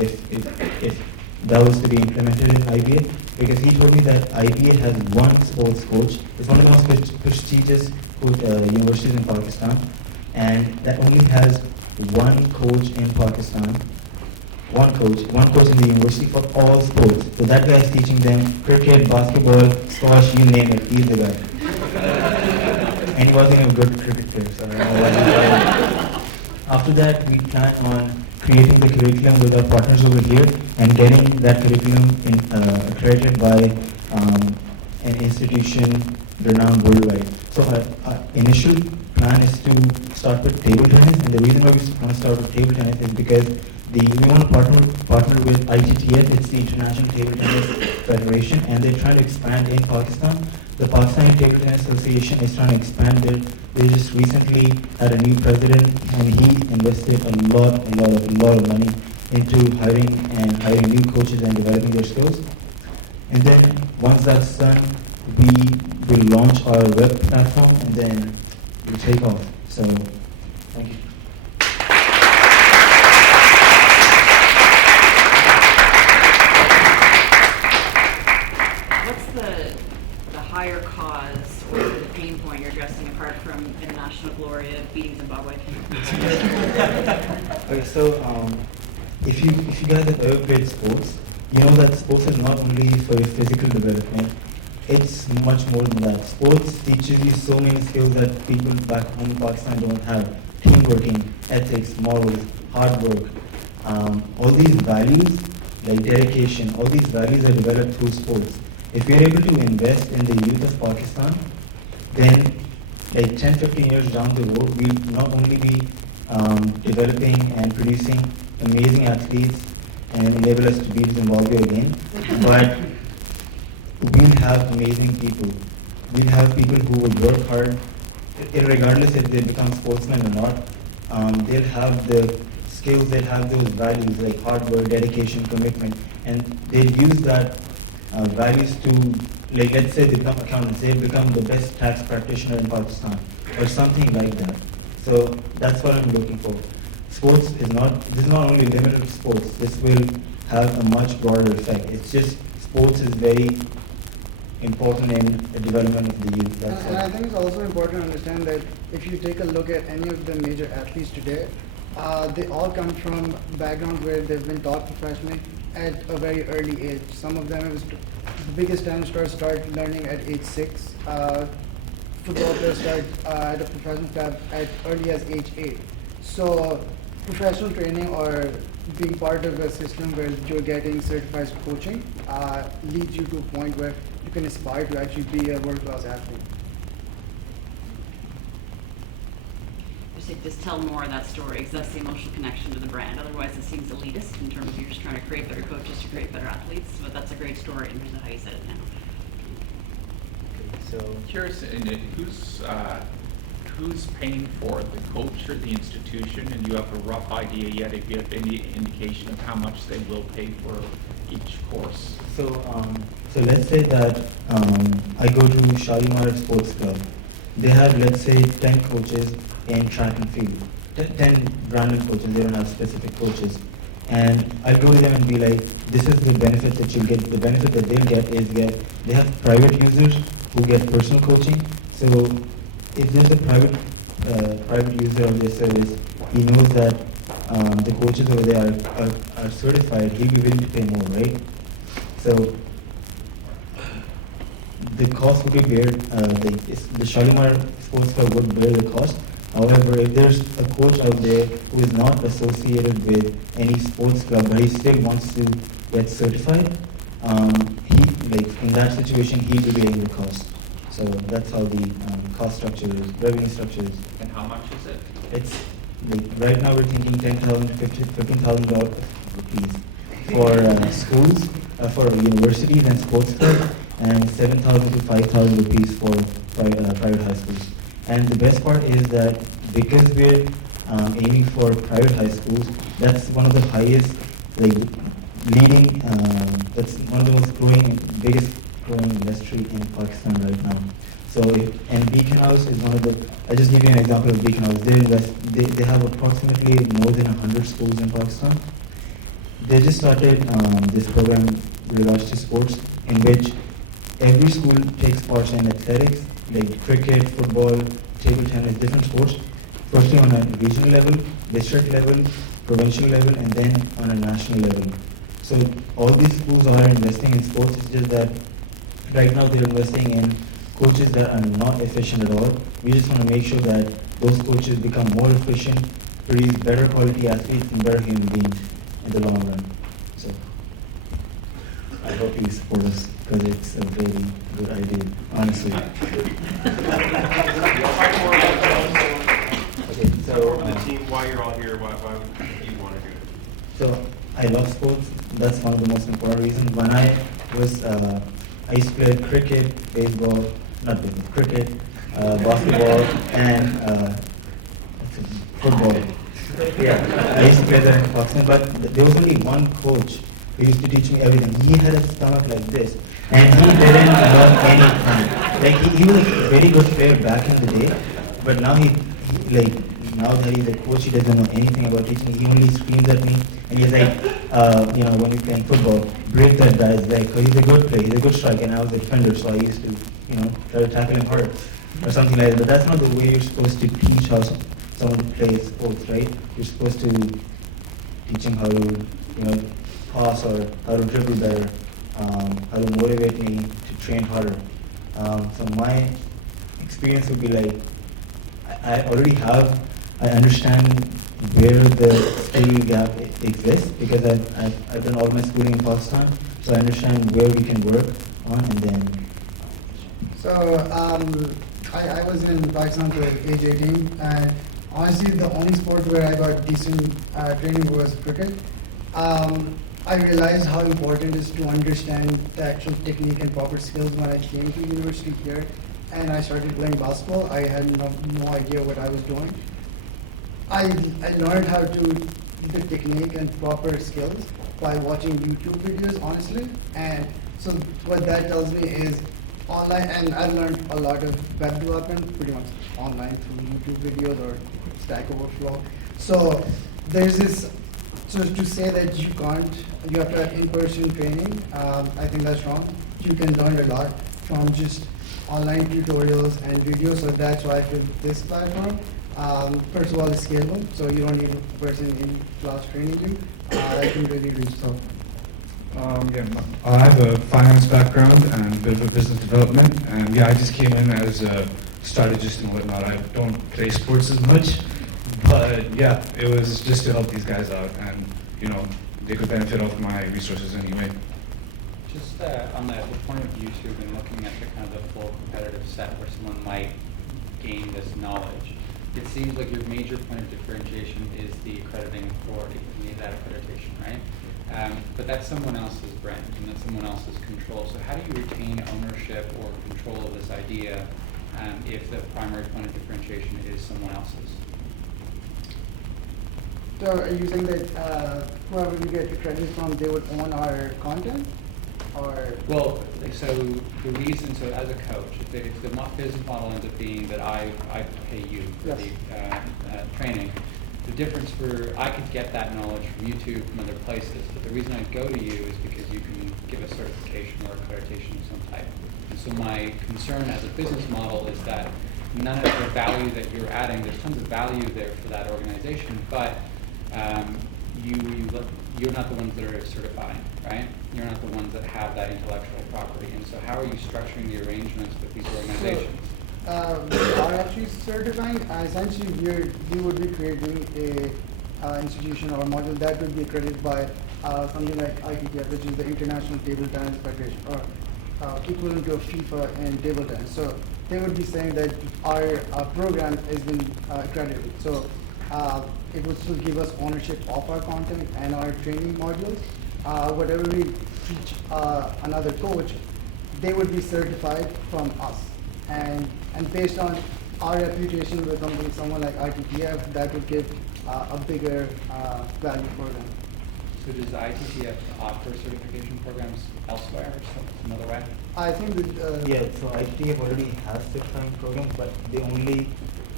if that was to be implemented in IBA, because he told me that IBA has one sports coach. It's one of the most prestigious universities in Pakistan, and that only has one coach in Pakistan. One coach in the university for all sports. So that guy is teaching them cricket, basketball, squash, you name it. He's the guy. And he wasn't a good cricket player, so I don't know why he tried. After that, we plan on creating the curriculum with our partners over here and getting that curriculum accredited by an institution renowned worldwide. So our initial plan is to start with table tennis, and the reason why we want to start with table tennis is because we want to partner with ITTF, it's the International Table Tennis Federation, and they're trying to expand in Pakistan. The Pakistani Table Tennis Association is trying to expand. They just recently had a new president, and he invested a lot of money into hiring new coaches and developing their skills. And then once that's done, we will launch our web platform, and then we'll take off. So, thank you. Higher cause or the pain point you're addressing apart from international glory of beating Zimbabwe? Okay, so if you guys have ever played sports, you know that sports is not only for your physical development, it's much more than that. Sports teaches you so many skills that people back home in Pakistan don't have. Teamworking, ethics, morals, hard work. All these values, like dedication, all these values are developed through sports. If we are able to invest in the youth of Pakistan, then like 10-15 years down the road, we'll not only be developing and producing amazing athletes and enable us to beat Zimbabwe again, but we'll have amazing people. We'll have people who will work hard, regardless if they become sportsmen or not. They'll have the skills, they'll have those values like hard work, dedication, commitment, and they'll use that values to, like, let's say they become accountants, they'll become the best tax practitioner in Pakistan or something like that. So that's what I'm looking for. Sports is this is not only limited to sports, this will have a much broader effect. It's just sports is very important in the development of the youth. And I think it's also important to understand that if you take a look at any of the major athletes today, they all come from backgrounds where they've been taught professionally at a very early age. Some of them, the biggest tennis stars start learning at age 6. Football players start at a professional club at early as age 8. So professional training or being part of a system where you're getting certified coaching leads you to a point where you can aspire to actually be a world-class athlete. Just tell more of that story, because that's the emotional connection to the brand. Otherwise, it seems elitist in terms of you're just trying to create better coaches to create better athletes. But that's a great story in terms of how you said it now. So curious, who's paying for it, the coach or the institution? And you have a rough idea yet if you have any indication of how much they will pay for each course? So let's say that I go to Shalimar Sports Club. They have, let's say, 10 coaches in track and field. 10 random coaches, they don't have specific coaches. And I'll go to them and be like, this is the benefit that you'll get. The benefit that they'll get is they have private users who get personal coaching. So if there's a private user of this service, he knows that the coaches over there are certified, he'll be willing to pay more, right? So the cost would be bared, the Shalimar Sports Club would bear the cost. However, if there's a coach out there who is not associated with any sports club, but he still wants to get certified, in that situation, he will be bearing the cost. So that's how the cost structure is, revenue structure is. And how much is it? It's right now we're thinking 10,000 to 15,000 rupees for schools, for universities and sports clubs, and 7,000 to 5,000 rupees for private high schools. And the best part is that because we're aiming for private high schools, that's one of the highest, leading, that's one of the most biggest growing industry in Pakistan right now. So, and Beacon House is one of the, I'll just give you an example of Beacon House. They have approximately more than 100 schools in Pakistan. They just started this program with regards to sports, in which every school takes part in athletics, like cricket, football, table tennis, different sports. Firstly on a regional level, district level, provincial level, and then on a national level. So all these schools are investing in sports. It's just that right now they're investing in coaches that are not efficient at all. We just want to make sure that those coaches become more efficient, produce better quality athletes and better human beings in the long run. So I hope you support us because it's a very good idea, honestly. Okay, so the team, why you're all here, why you want to do it? So I love sports. That's one of the most important reasons. When I was, I used to play cricket, baseball, not baseball, cricket, basketball, and football. Yeah, I used to play that in Pakistan, but there was only one coach who used to teach me everything. He had a stomach like this, and he didn't know anything. Like he was a very good player back in the day, but now now that he's a coach, he doesn't know anything about teaching. He only screams at me, and he's like, when we're playing football, break that guy's leg, because he's a good player, he's a good striker, and I was a defender, so I used to, try to tackle him hard, or something like that. But that's not the way you're supposed to teach how someone plays sports, right? You're supposed to teach him how to, pass or how to dribble better, how to motivate me to train harder. So my experience would be like, I understand where the skill gap exists because I've done all my schooling in Pakistan, so I understand where we can work on and then. So I was in Pakistan till age 18, and honestly the only sport where I got decent training was cricket. I realized how important it is to understand the actual technique and proper skills when I came to university here and I started playing basketball. I had no idea what I was doing. I learned how to the technique and proper skills by watching YouTube videos, honestly. And so what that tells me is online, and I learned a lot of web development pretty much online through YouTube videos or Stack Overflow. So there's this, so to say that you have to have in-person training, I think that's wrong. You can learn a lot from just online tutorials and videos, so that's why I feel this platform, first of all, it's scalable, so you don't need a person in class training you. I can really reach out. I have a finance background and a bit of a business development, and I just came in as a strategist and whatnot. I don't play sports as much, but it was just to help these guys out, and they could benefit off my resources anyway. Just on the point of YouTube and looking at the kind of the full competitive set where someone might gain this knowledge, it seems like your major point of differentiation is the accrediting authority. You need that accreditation, right? But that's someone else's brand and that's someone else's control. So how do you retain ownership or control of this idea if the primary point of differentiation is someone else's? So are you saying that whoever we get the credit from, they would own our content? Or well, so the reason, so as a coach, if the business model ends up being that I pay you for the training, The difference I could get that knowledge from YouTube, from other places, but the reason I go to you is because you can give a certification or accreditation of some type. And so my concern as a business model is that none of the value that you're adding, there's tons of value there for that organization, but you're not the ones that are certifying, right? You're not the ones that have that intellectual property. And so how are you structuring the arrangements with these organizations? We are actually certifying. Essentially, you would be creating a institution or a model that would be accredited by something like ITTF, which is the International Table Tennis Federation, or equivalent to a FIFA in table tennis. So they would be saying that our program has been accredited. So it would still give us ownership of our content and our training modules. Whatever we teach another coach, they would be certified from us. And based on our reputation with someone like ITTF, that would give a bigger value for them. So does ITTF offer certification programs elsewhere or some other way? I think that, yeah, so ITTF already has certifying programs, but they only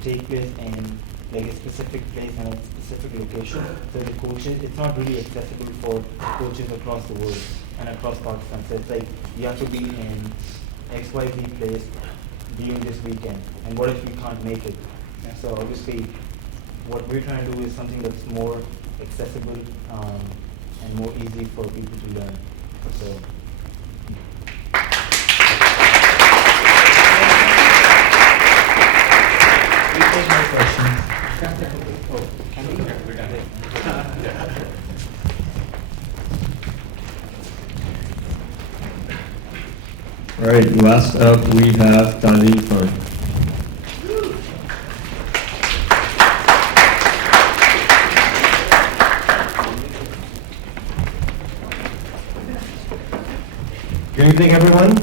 take place in like a specific place and a specific location. So the coaches, it's not really accessible for coaches across the world and across Pakistan. So it's like you have to be in XYZ place during this weekend, and what if you can't make it? Yeah. So obviously what we're trying to do is something that's more accessible and more easy for people to learn. So we take more questions. Oh, can we? Okay, we're done. All right, last up we have Darlene Fun. Good evening, everyone.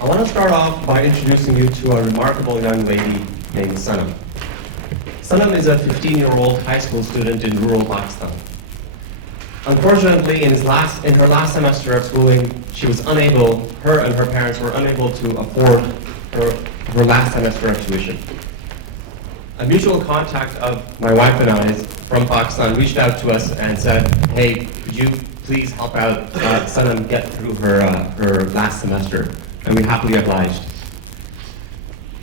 I want to start off by introducing you to a remarkable young lady named Sanam. Sanam is a 15-year-old high school student in rural Pakistan. Unfortunately, in her last semester of schooling, her and her parents were unable to afford her last semester of tuition. A mutual contact of my wife and I from Pakistan reached out to us and said, hey, could you please help out Sanam get through her last semester? And we happily obliged.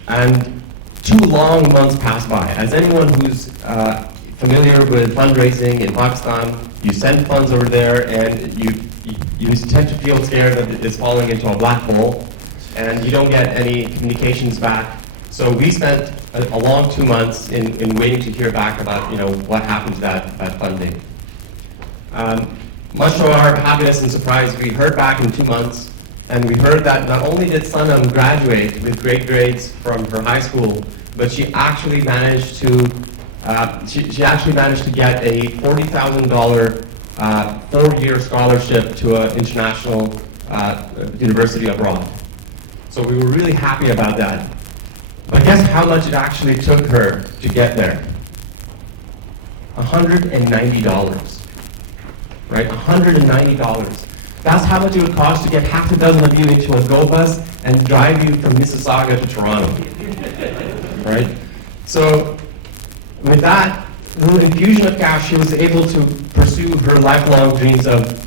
And 2 long months passed by. As anyone who's familiar with fundraising in Pakistan, you send funds over there and you tend to feel scared that it's falling into a black hole and you don't get any communications back. So we spent a long 2 months in waiting to hear back about what happened to that funding. Much to our happiness and surprise, we heard back in 2 months, and we heard that not only did Sanam graduate with great grades from her high school, but she actually managed to get a $40,000 4-year scholarship to an international university abroad. So we were really happy about that. But guess how much it actually took her to get there? $190. Right, $190. That's how much it would cost to get half a dozen of you into a go bus and drive you from Mississauga to Toronto. Right? So with that little infusion of cash, she was able to pursue her lifelong dreams of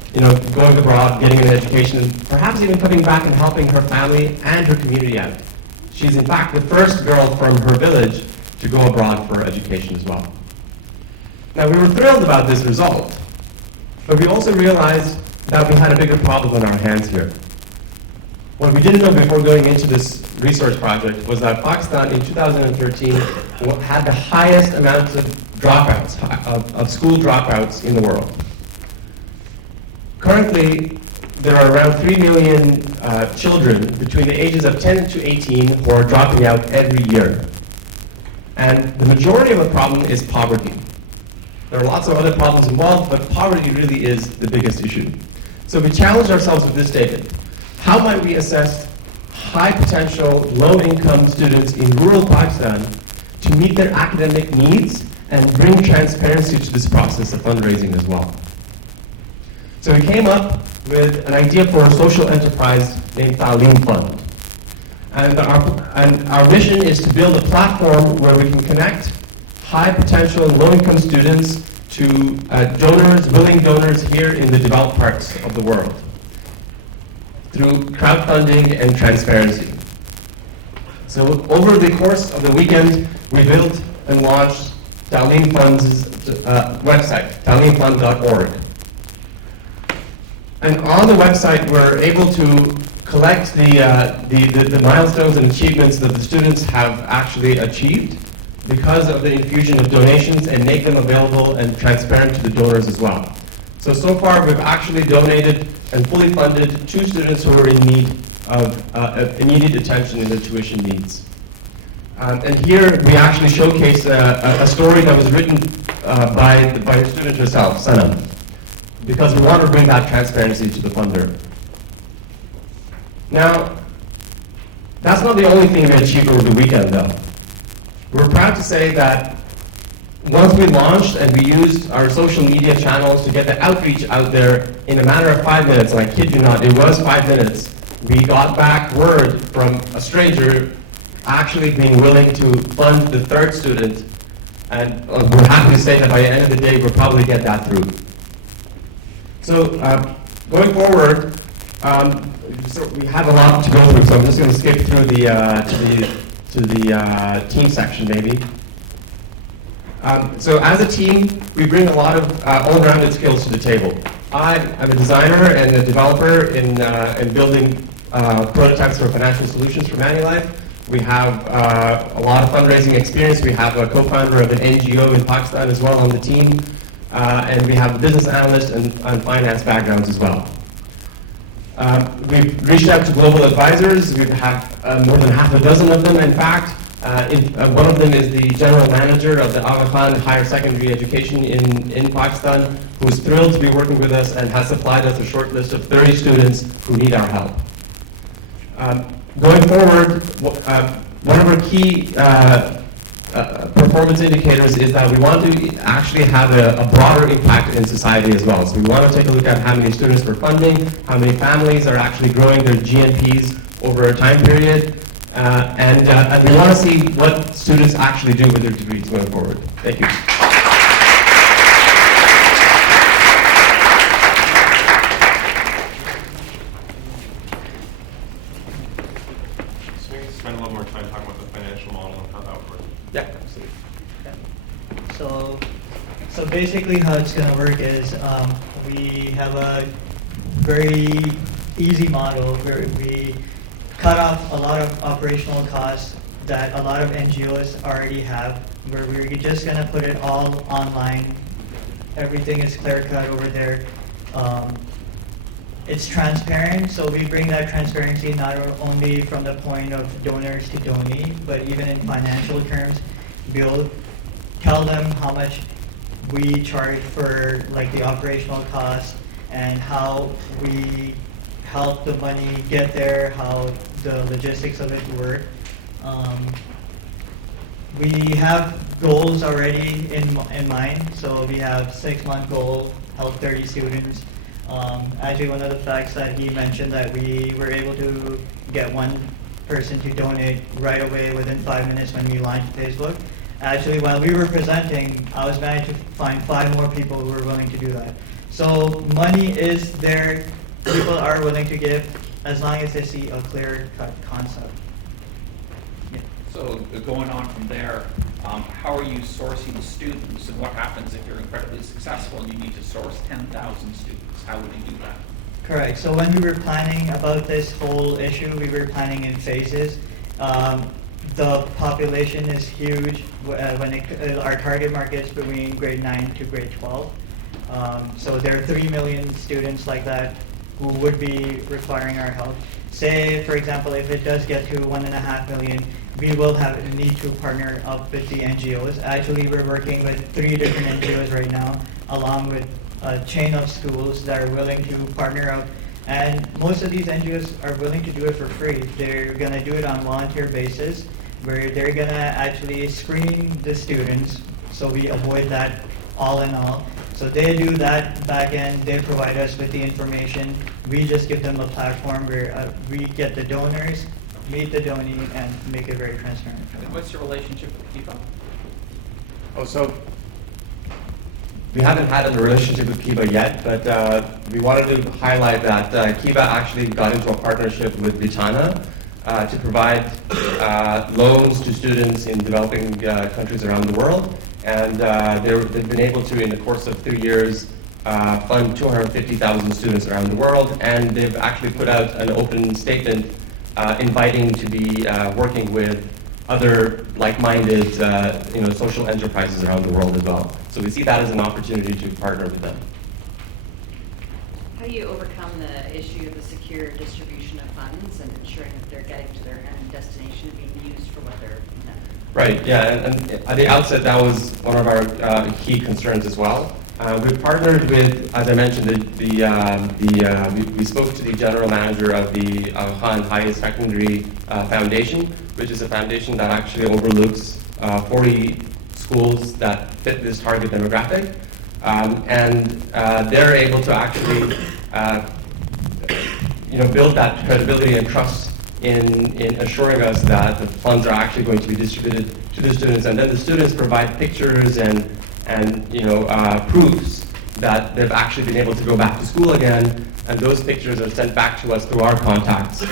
going abroad, getting an education, and perhaps even coming back and helping her family and her community out. She's in fact the first girl from her village to go abroad for education as well. Now we were thrilled about this result, but we also realized that we had a bigger problem on our hands here. What we didn't know before going into this research project was that Pakistan in 2013 had the highest amounts of dropouts, of school dropouts in the world. Currently, there are around 3 million children between the ages of 10 to 18 who are dropping out every year. And the majority of the problem is poverty. There are lots of other problems involved, but poverty really is the biggest issue. So we challenged ourselves with this statement. How might we assess high potential, low income students in rural Pakistan to meet their academic needs and bring transparency to this process of fundraising as well? So we came up with an idea for a social enterprise named Ta'aleem Fund. And our mission is to build a platform where we can connect high potential, low-income students to donors, willing donors here in the developed parts of the world through crowdfunding and transparency. So over the course of the weekend, we built and launched Darlene Fund's website, darlenefund.org. And on the website, we're able to collect the milestones and achievements that the students have actually achieved because of the infusion of donations and make them available and transparent to the donors as well. So far we've actually donated and fully funded 2 students who are in need of immediate attention in their tuition needs. And here we actually showcase a story that was written by the student herself, Sana, because we want to bring that transparency to the funder. Now, that's not the only thing we achieved over the weekend though. We're proud to say that once we launched and we used our social media channels to get the outreach out there in a matter of 5 minutes, and I kid you not, it was 5 minutes, we got back word from a stranger actually being willing to fund the 3rd student, and we're happy to say that by the end of the day we'll probably get that through. So going forward, so we have a lot to go through, so I'm just going to skip through to the team section maybe. So as a team, we bring a lot of all-rounded skills to the table. I'm a designer and a developer in building prototypes for financial solutions for Manulife. We have a lot of fundraising experience. We have a co-founder of an NGO in Pakistan as well on the team. And we have business analysts and finance backgrounds as well. We've reached out to global advisors. We have more than half a dozen of them, in fact. One of them is the general manager of the Aga Khan Higher Secondary Education in Pakistan, who is thrilled to be working with us and has supplied us a short list of 30 students who need our help. Going forward, one of our key performance indicators is that we want to actually have a broader impact in society as well. So we want to take a look at how many students we're funding, how many families are actually growing their GNPs over a time period, and we want to see what students actually do with their degrees going forward. Thank you. So maybe spend a little more time talking about the financial model and how that would work. Yeah, absolutely. So basically how it's going to work is we have a very easy model where we cut off a lot of operational costs that a lot of NGOs already have, where we're just going to put it all online. Everything is clear cut over there. It's transparent, so we bring that transparency not only from the point of donors to donee, but even in financial terms. We'll tell them how much we charge for like the operational costs and how we help the money get there, how the logistics of it work. We have goals already in mind, so we have 6-month goal, help 30 students. Actually, one of the facts that he mentioned that we were able to get one person to donate right away within 5 minutes when we launched Facebook. Actually, while we were presenting, I was managed to find 5 more people who were willing to do that. So money is there, people are willing to give as long as they see a clear-cut concept. Yeah. So going on from there, how are you sourcing students, and what happens if you're incredibly successful and you need to source 10,000 students? How would you do that? Correct. So when we were planning about this whole issue, we were planning in phases. The population is huge. Our target market is between grade 9 to grade 12. So there are 3 million students like that who would be requiring our help. Say, for example, if it does get to 1.5 million, we will have a need to partner up with the NGOs. Actually, we're working with 3 different NGOs right now, along with a chain of schools that are willing to partner up. And most of these NGOs are willing to do it for free. They're going to do it on volunteer basis, where they're going to actually screen the students, so we avoid that all in all. So they do that back end, they provide us with the information. We just give them a platform where we get the donors, meet the donee, and make it very transparent. And what's your relationship with Keep Up? Oh, so we haven't had a relationship with Kiva yet, but we wanted to highlight that Kiva actually got into a partnership with Vitana to provide loans to students in developing countries around the world. And they've been able to, in the course of 3 years, fund 250,000 students around the world. And they've actually put out an open statement inviting to be working with other like-minded social enterprises around the world as well. So we see that as an opportunity to partner with them. How do you overcome the issue of the secure distribution of funds and ensuring that they're getting to their end destination and being used for what they're intended? Right, yeah, and at the outset that was one of our key concerns as well. We've partnered with, as I mentioned, we spoke to the general manager of the Han Higher Secondary Foundation, which is a foundation that actually overlooks 40 schools that fit this target demographic. And they're able to actually build that credibility and trust in assuring us that the funds are actually going to be distributed to the students, and then the students provide pictures and proofs that they've actually been able to go back to school again, and those pictures are sent back to us through our contacts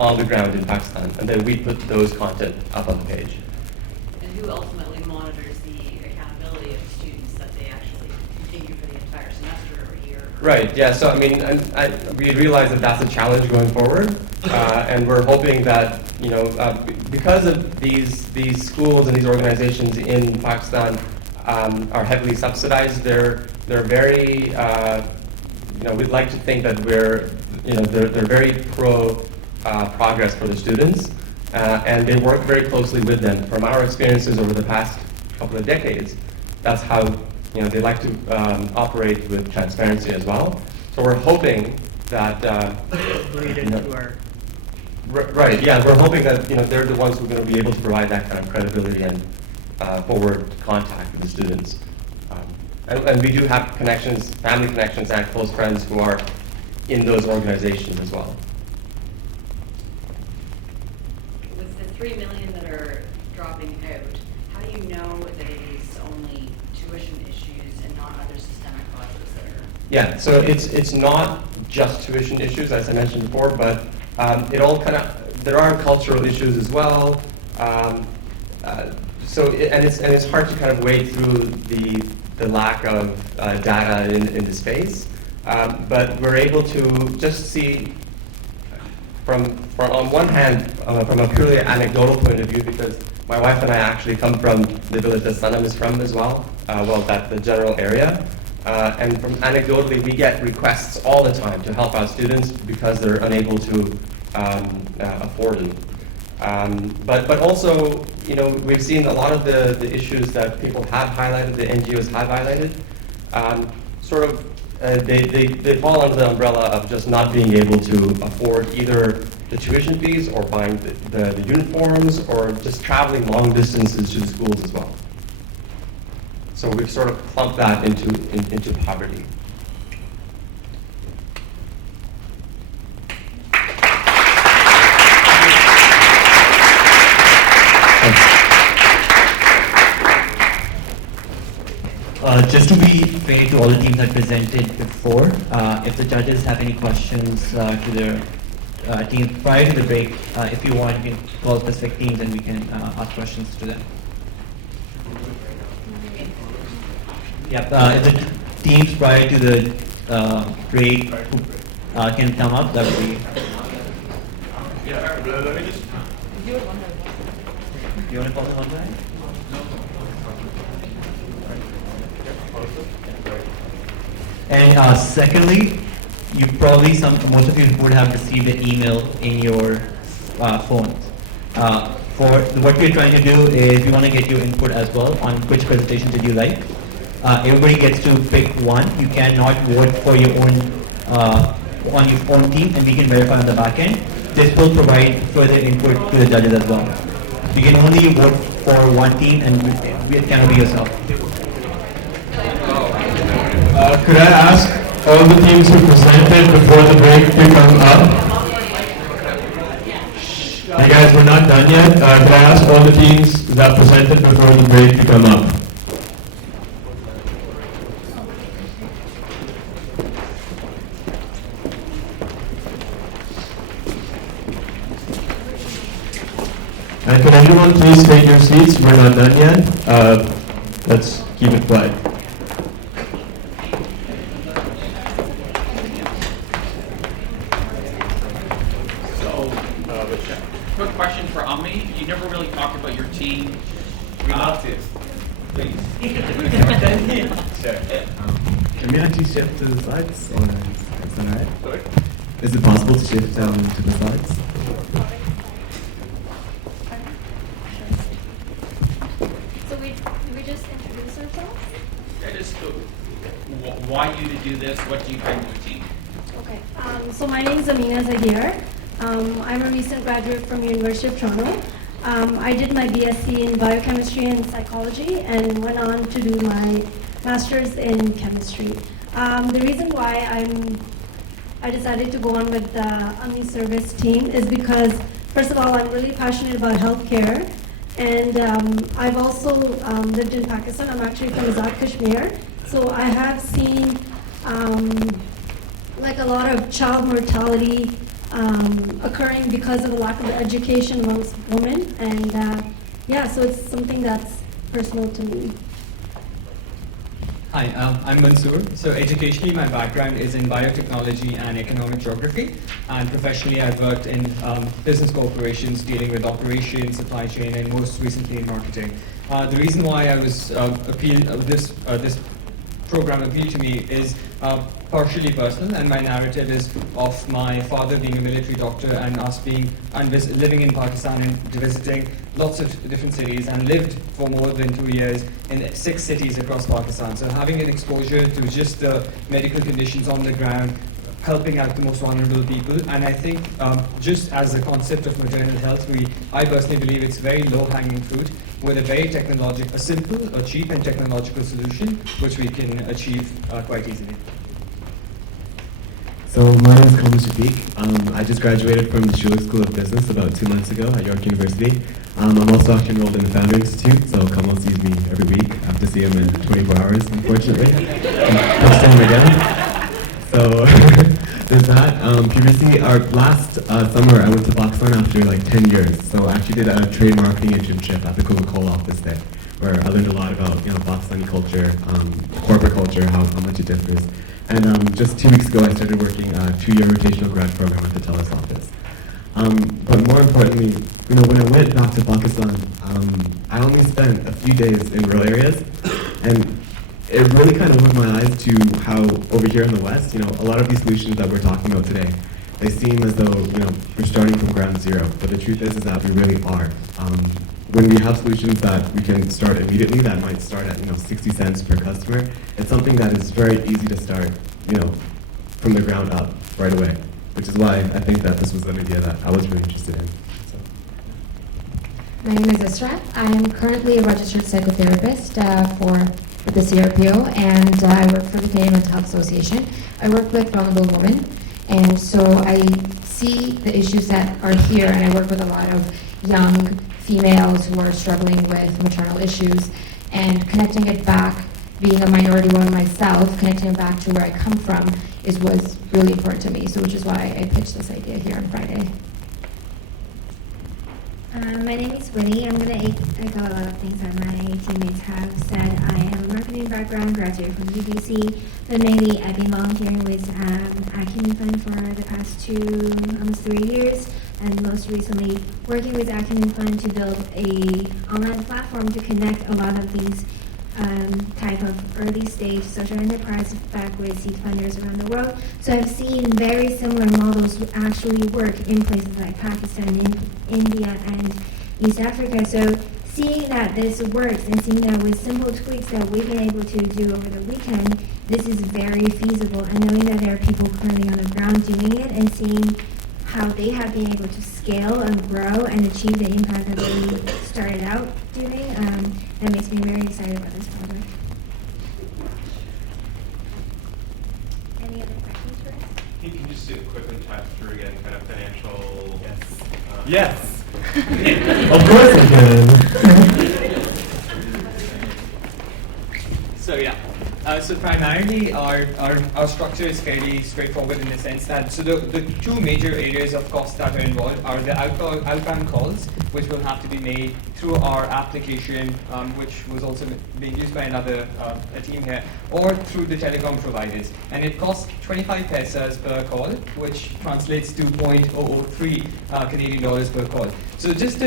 on the ground in Pakistan, and then we put those content up on the page. And who ultimately monitors the accountability of students that they actually continue for the entire semester or year? Right, yeah, so I mean, we realize that that's a challenge going forward, and we're hoping that, because of these schools and these organizations in Pakistan are heavily subsidized, they're very, we'd like to think that they're very pro progress for the students, and they work very closely with them. From our experiences over the past couple of decades, that's how they like to operate with transparency as well. So we're hoping that bleed into our. Right. Yeah, we're hoping that they're the ones who are going to be able to provide that kind of credibility and forward contact with the students. And we do have connections, family connections, and close friends who are in those organizations as well. With the 3 million that are dropping out, how do you know that it is only tuition issues and not other systemic causes that are? Yeah, so it's not just tuition issues, as I mentioned before, but it all there are cultural issues as well. It's hard to kind of wade through the lack of data in the space, but we're able to just see from on one hand, from a purely anecdotal point of view, because my wife and I actually come from the village that Sanam is from as well, the general area. And from anecdotally, we get requests all the time to help our students because they're unable to afford them. But also, we've seen a lot of the issues that people have highlighted, the NGOs have highlighted, they fall under the umbrella of just not being able to afford either the tuition fees or buying the uniforms or just traveling long distances to the schools as well. So we've sort of clumped that into poverty. Just to be fair to all the teams that presented before, if the judges have any questions to their team prior to the break, if you want, you can call specific teams and we can ask questions to them. Yep, if the teams prior to the break can come up, that would be. Yeah, let me just. You want to call them one by? And secondly, most of you would have received an email in your phones. What we're trying to do is we want to get your input as well on which presentations did you like. Everybody gets to pick one. You cannot vote for your own on your own team, and we can verify on the back end. This will provide further input to the judges as well. You can only vote for one team, and it cannot be yourself. Could I ask all the teams who presented before the break to come up? Hi guys, we're not done yet. Can I ask all the teams that presented before the break to come up? And can everyone please take your seats? We're not done yet. Let's keep it quiet. So, quick question for Ami. You never really talked about your team. We love to. Please. Sure. Can we actually shift to the slides? Or is that alright? Sorry? Is it possible to shift to the slides? So we just introduce ourselves? That is why you to do this? What do you bring to the team? Okay. So my name is Amina Zahir. I'm a recent graduate from University of Toronto. I did my BSc in biochemistry and psychology and went on to do my master's in chemistry. The reason why I decided to go on with the Ami Service team is because, first of all, I'm really passionate about healthcare. And I've also lived in Pakistan. I'm actually from Azad Kashmir. So I have seen like a lot of child mortality occurring because of a lack of education amongst women. And yeah, so it's something that's personal to me. Hi, I'm Mansoor. So educationally, my background is in biotechnology and economic geography. And professionally, I've worked in business corporations dealing with operations, supply chain, and most recently in marketing. The reason why I was this program appealed to me is partially personal, and my narrative is of my father being a military doctor and us living in Pakistan and visiting lots of different cities, and lived for more than 2 years in 6 cities across Pakistan. So having an exposure to just the medical conditions on the ground, helping out the most vulnerable people, and I think just as a concept of maternal health, I personally believe it's very low-hanging fruit with a very a simple, a cheap and technological solution, which we can achieve quite easily. So my name is Kamal Shafiq. I just graduated from the Schuler School of Business about 2 months ago at York University. I'm also actually enrolled in the Founder Institute, so Kamal sees me every week. I have to see him in 24 hours, unfortunately. I'm seeing him again. So there's that. Previously, our last summer, I went to Pakistan after like 10 years. So I actually did a trade marketing internship at the Coca-Cola office there, where I learned a lot about Pakistani culture, corporate culture, how much it differs. And just 2 weeks ago, I started working a 2-year rotational grad program at the TELUS office. But more importantly, when I went back to Pakistan, I only spent a few days in rural areas, and it really kind of opened my eyes to how over here in the West, a lot of these solutions that we're talking about today, they seem as though we're starting from ground zero. But the truth is that we really are. When we have solutions that we can start immediately, that might start at 60 cents per customer, it's something that is very easy to start, from the ground up right away. Which is why I think that this was an idea that I was really interested in. So. My name is Isra. I'm currently a registered psychotherapist for the CRPO, and I work for the Canadian Mental Health Association. I work with vulnerable women, and so I see the issues that are here, and I work with a lot of young females who are struggling with maternal issues, and connecting it back, being a minority woman myself, connecting it back to where I come from was really important to me, so which is why I pitched this idea here on Friday. My name is Winnie. I'm going to echo a lot of things that my teammates have said. I have a marketing background, graduated from UBC, but mainly I've been volunteering with Acumen Fund for the past almost 3 years, and most recently working with Acumen Fund to build a online platform to connect a lot of these type of early stage social enterprise back with seed funders around the world. So I've seen very similar models actually work in places like Pakistan, India, and East Africa. So seeing that this works and seeing that with simple tweaks that we've been able to do over the weekend, this is very feasible. And knowing that there are people currently on the ground doing it and seeing how they have been able to scale and grow and achieve the impact that they started out doing, that makes me very excited about this project. Any other questions for us? Can you just quickly talk through again kind of financial? Yes. Of course I can. So yeah, so primarily our structure is fairly straightforward in the sense that, so the two major areas of cost that are involved are the outbound calls, which will have to be made through our application, which was also being used by another a team here, or through the telecom providers. And it costs 25 paisas per call, which translates to 0.003 Canadian dollars per call. So just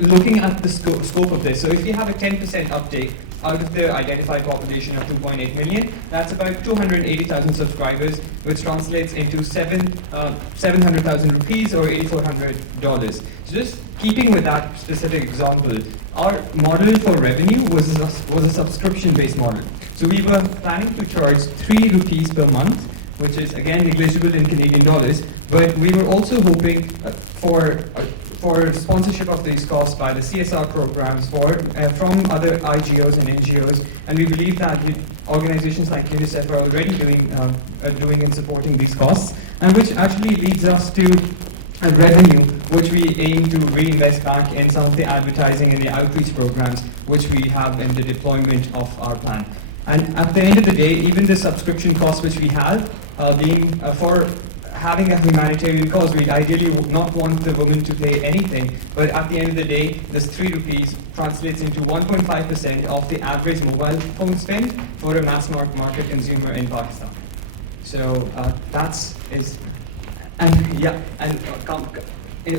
looking at the scope of this, so if you have a 10% uptake, out of the identified population of 2.8 million, that's about 280,000 subscribers, which translates into 700,000 rupees or $8,400. So just keeping with that specific example, our model for revenue was a subscription-based model. So we were planning to charge 3 rupees per month, which is again negligible in Canadian dollars, but we were also hoping for sponsorship of these costs by the CSR programs from other IGOs and NGOs, and we believe that organizations like UNICEF are already doing and supporting these costs, and which actually leads us to a revenue which we aim to reinvest back in some of the advertising and the outreach programs which we have in the deployment of our plan. And at the end of the day, even the subscription costs which we have, being for having a humanitarian cause, we ideally would not want the woman to pay anything, but at the end of the day, this 3 rupees translates into 1.5% of the average mobile phone spend for a mass market consumer in Pakistan. So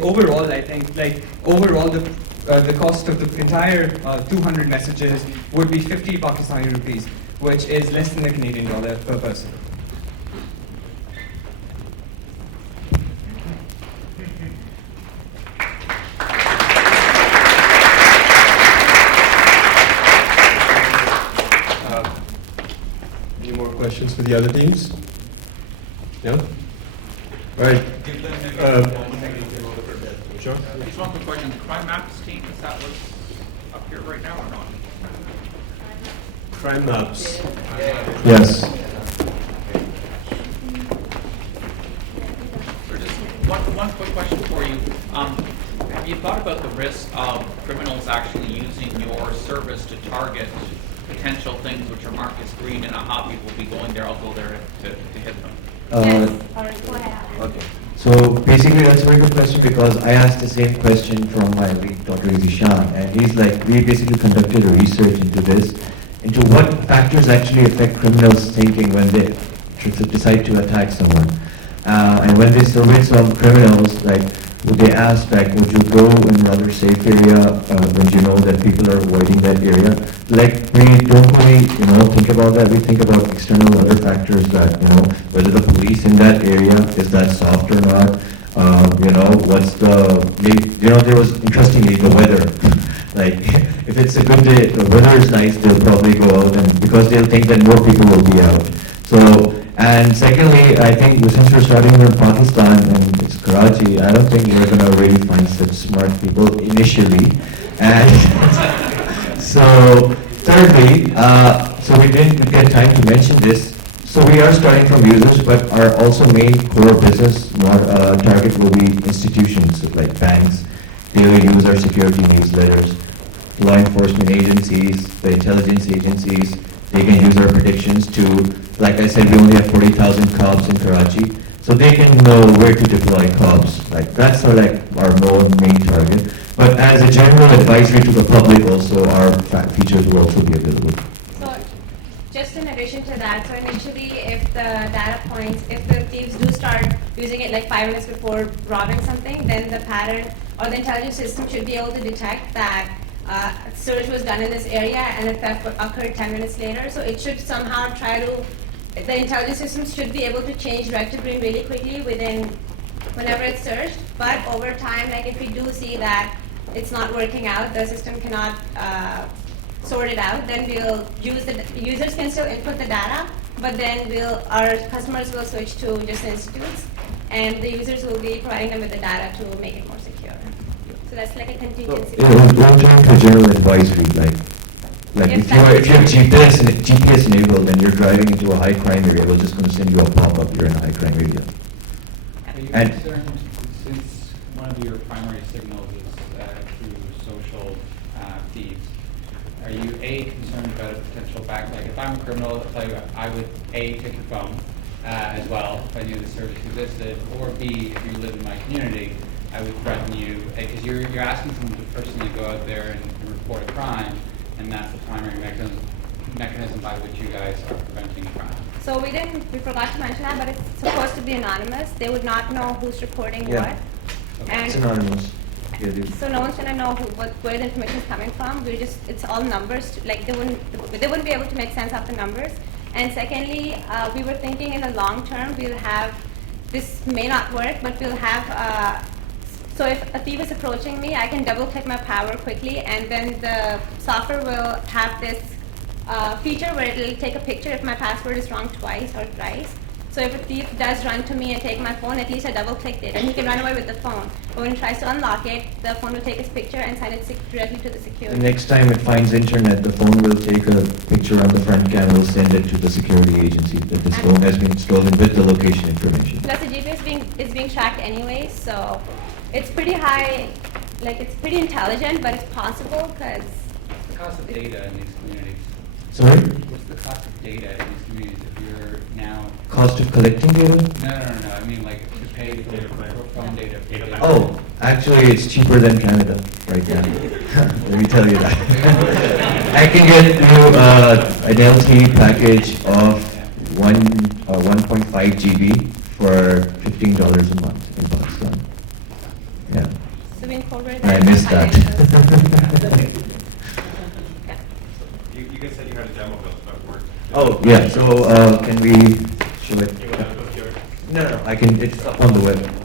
overall, I think, the cost of the entire 200 messages would be 50 Pakistani rupees, which is less than a Canadian dollar per person. Any more questions for the other teams? No? All right. Sure. Just one quick question. The Crime Maps team, is that what's up here right now or not? Crime Maps. Yes. One quick question for you. Have you thought about the risk of criminals actually using your service to target potential things which are marked as green and a hobby will be going there, I'll go there to hit them? Okay. So basically that's a very good question because I asked the same question from my lead, Dr. Zishan, and he's like, we basically conducted a research into this, into what factors actually affect criminals' thinking when they decide to attack someone. And when they surveyed some criminals, like, they asked, like, would you go in another safe area when you know that people are avoiding that area? Like, we don't really, think about that. We think about external other factors that, whether the police in that area, is that soft or not? What's there was, interestingly, the weather. Like, if it's a good day, the weather is nice, they'll probably go out, and because they'll think that more people will be out. So, and secondly, I think since we're starting in Pakistan and it's Karachi, I don't think we're going to really find such smart people initially. And so, thirdly, so we didn't get time to mention this. So we are starting from users, but our also main core business target will be institutions like banks. They will use our security newsletters. Law enforcement agencies, the intelligence agencies, they can use our predictions to, like I said, we only have 40,000 cops in Karachi, so they can know where to deploy cops. Like that's our main target. But as a general advisory to the public, also our features will also be available. So, just in addition to that, so initially, if the data points, if the thieves do start using it like 5 minutes before robbing something, then the pattern or the intelligence system should be able to detect that search was done in this area and a theft occurred 10 minutes later. So it should somehow the intelligence system should be able to change red to green really quickly whenever it's searched. But over time, like if we do see that it's not working out, the system cannot sort it out, then we'll use users can still input the data, but then our customers will switch to just institutes, and the users will be providing them with the data to make it more secure. So that's like a contingency. We'll turn to general advisory, like if you have GPS enabled and you're driving into a high crime area, we're just going to send you a pop-up, you're in a high crime area. Are you And concerned, since one of your primary signals is through social feeds, are you concerned about a potential like if I'm a criminal, I would take your phone as well if I knew the service existed, or B, if you live in my community, I would threaten you, because you're asking someone to personally go out there and report a crime, and that's the primary mechanism by which you guys are preventing crime. So we forgot to mention that, but it's supposed to be anonymous. They would not know who's reporting what. It's anonymous. So no one's gonna know where the information is coming from. It's all numbers. Like they wouldn't be able to make sense of the numbers. And secondly, we were thinking in the long term we'll have, this may not work, but we'll have. So if a thief is approaching me, I can double click my power quickly, and then the software will have this feature where it'll take a picture if my password is wrong twice or thrice. So if a thief does run to me and take my phone, at least I double clicked it, and he can run away with the phone. But when he tries to unlock it, the phone will take his picture and send it directly to the security. The next time it finds internet, the phone will take a picture on the front camera, send it to the security agency that this phone has been stolen with the location information. Plus the GPS is being tracked anyway, so it's pretty high, like it's pretty intelligent, but it's possible because... What's the cost of data in these communities? Sorry? What's the cost of data in these communities if you're now... Cost of collecting data? No. I mean, like, to pay for phone data. Oh, actually, it's cheaper than Canada right now. Let me tell you that. I can get you an LTE package of 1.5 GB for $15 a month in Pakistan. Yeah. So we incorporate I that. missed that. You guys said you had a demo built that worked. Oh, yeah, so can we show it? You want to go here? No, I can, it's up on the web.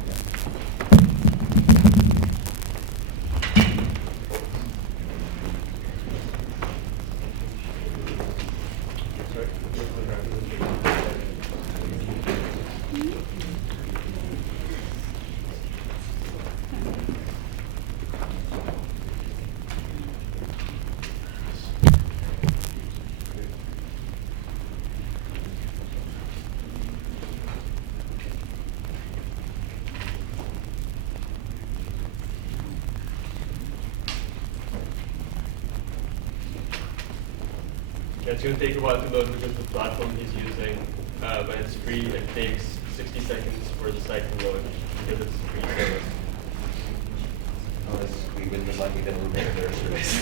Yeah, it's going to take a while to load because the platform he's using, when it's free, it takes 60 seconds for the site to load because it's a free service. Unless we win the money, then we'll make their service.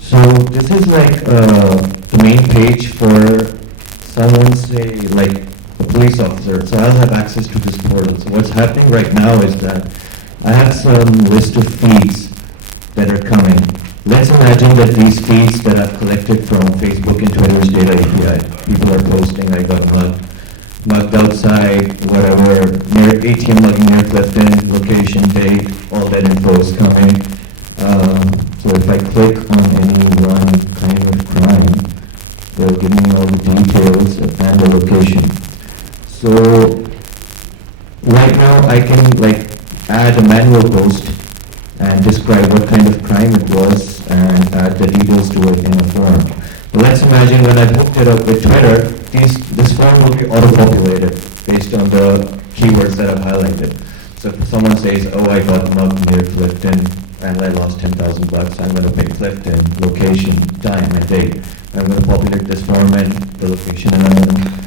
So this is like the main page for someone, say like a police officer. So I'll have access to this portal. So what's happening right now is that I have some list of feeds that are coming. Let's imagine that these feeds that I've collected from Facebook and Twitter's data API, people are posting, I got mugged outside, whatever, near ATM mugging near Clifton, location, date, all that info is coming. So if I click on any one kind of crime, they'll give me all the details and the location. So right now I can like add a manual post and describe what kind of crime it was and add the details to it in a form. But let's imagine when I've hooked it up with Twitter, this form will be auto-populated based on the keywords that I've highlighted. So if someone says, oh, I got mugged near Clifton and I lost $10,000, I'm going to pick Clifton, location, time, and date. I'm going to populate this form and the location, and I'm going to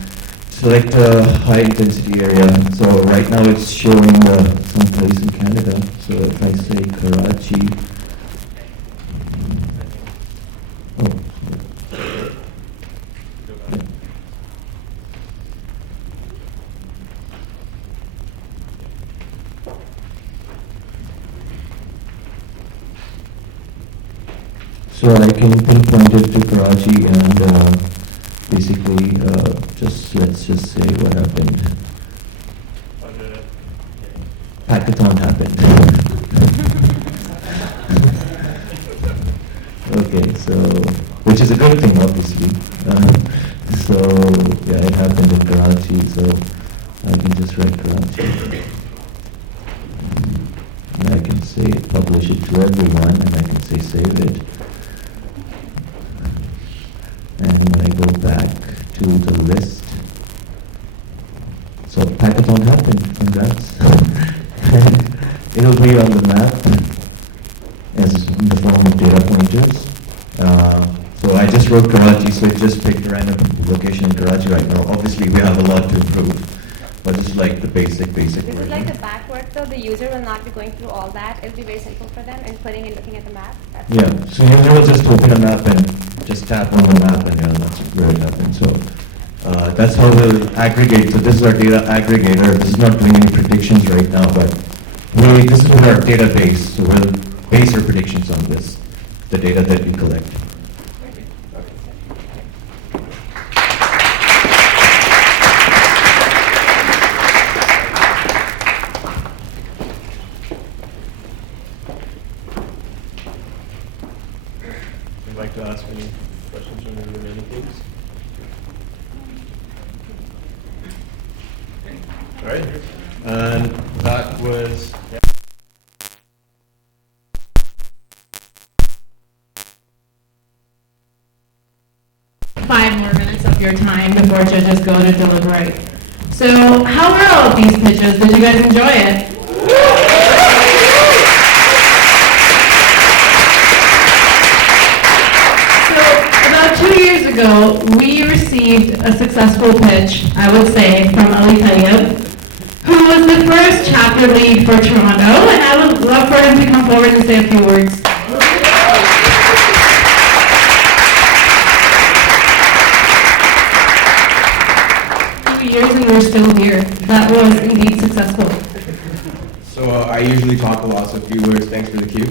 select a high-intensity area. So right now it's showing some place in Canada. So if I say Karachi, So I can pinpoint it to Karachi and basically let's just say what happened. Pakathon happened. Okay, so which is a good thing, obviously. So yeah, it happened in Karachi. So I can just write Karachi. And I can say publish it to everyone, and I can say save it. And when I go back to the list, so Pakathon happened, congrats. And it'll be on the map as in the form of data pointers. So I just wrote Karachi, so it just picked a random location in Karachi right now. Obviously, we have a lot to improve, but this is like the basic This is version. like the back work though. The user will not be going through all that. It'll be very simple for them and putting and looking at the map. That's Yeah, so user will just open a map and just tap on the map, and yeah, that's where it happens. So that's how we'll aggregate. So this is our data aggregator. This is not doing any predictions right now, but this is our database. So we'll base our predictions on this, the data that we collect. Would you like to ask any questions from the remaining teams? All right. And that was. Five more minutes of your time before judges go to deliberate. So, how were all of these pitches? Did you guys enjoy it? So, about 2 years ago, we received a successful pitch, I would say, from Ali Tayyab, who was the first chapter lead for Toronto, and I would love for him to come forward and say a few words. 2 years and we're still here. That was indeed successful. So I usually talk a lot, so a few words. Thanks for the cue.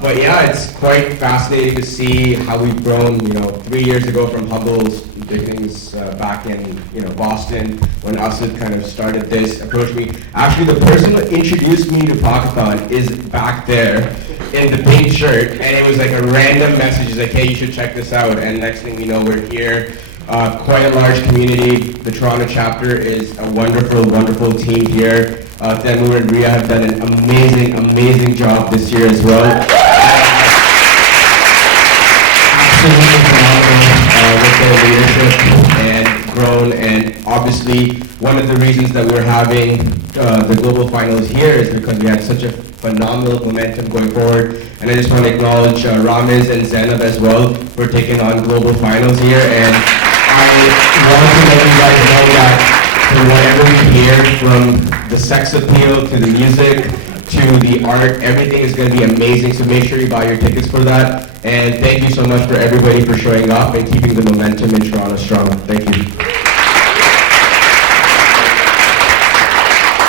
But yeah, it's quite fascinating to see how we've grown. 3 years ago from Hubble's beginnings back in Boston, when Asad kind of started this, approached me. Actually, the person that introduced me to Pakathon is back there in the pink shirt, and it was like a random message. He's like, "Hey, you should check this out." And next thing we know, we're here. Quite a large community. The Toronto chapter is a wonderful, wonderful team here. Temur and Ria have done an amazing, amazing job this year as well. Absolutely phenomenal with their leadership and grown. And obviously, one of the reasons that we're having the global finals here is because we had such a phenomenal momentum going forward. And I just want to acknowledge Ramiz and Zainab as well for taking on global finals here. And I want to let you guys know that for whatever we hear, from the sex appeal to the music to the art, everything is going to be amazing. So make sure you buy your tickets for that. And thank you so much for everybody for showing up and keeping the momentum in Toronto strong. Thank you.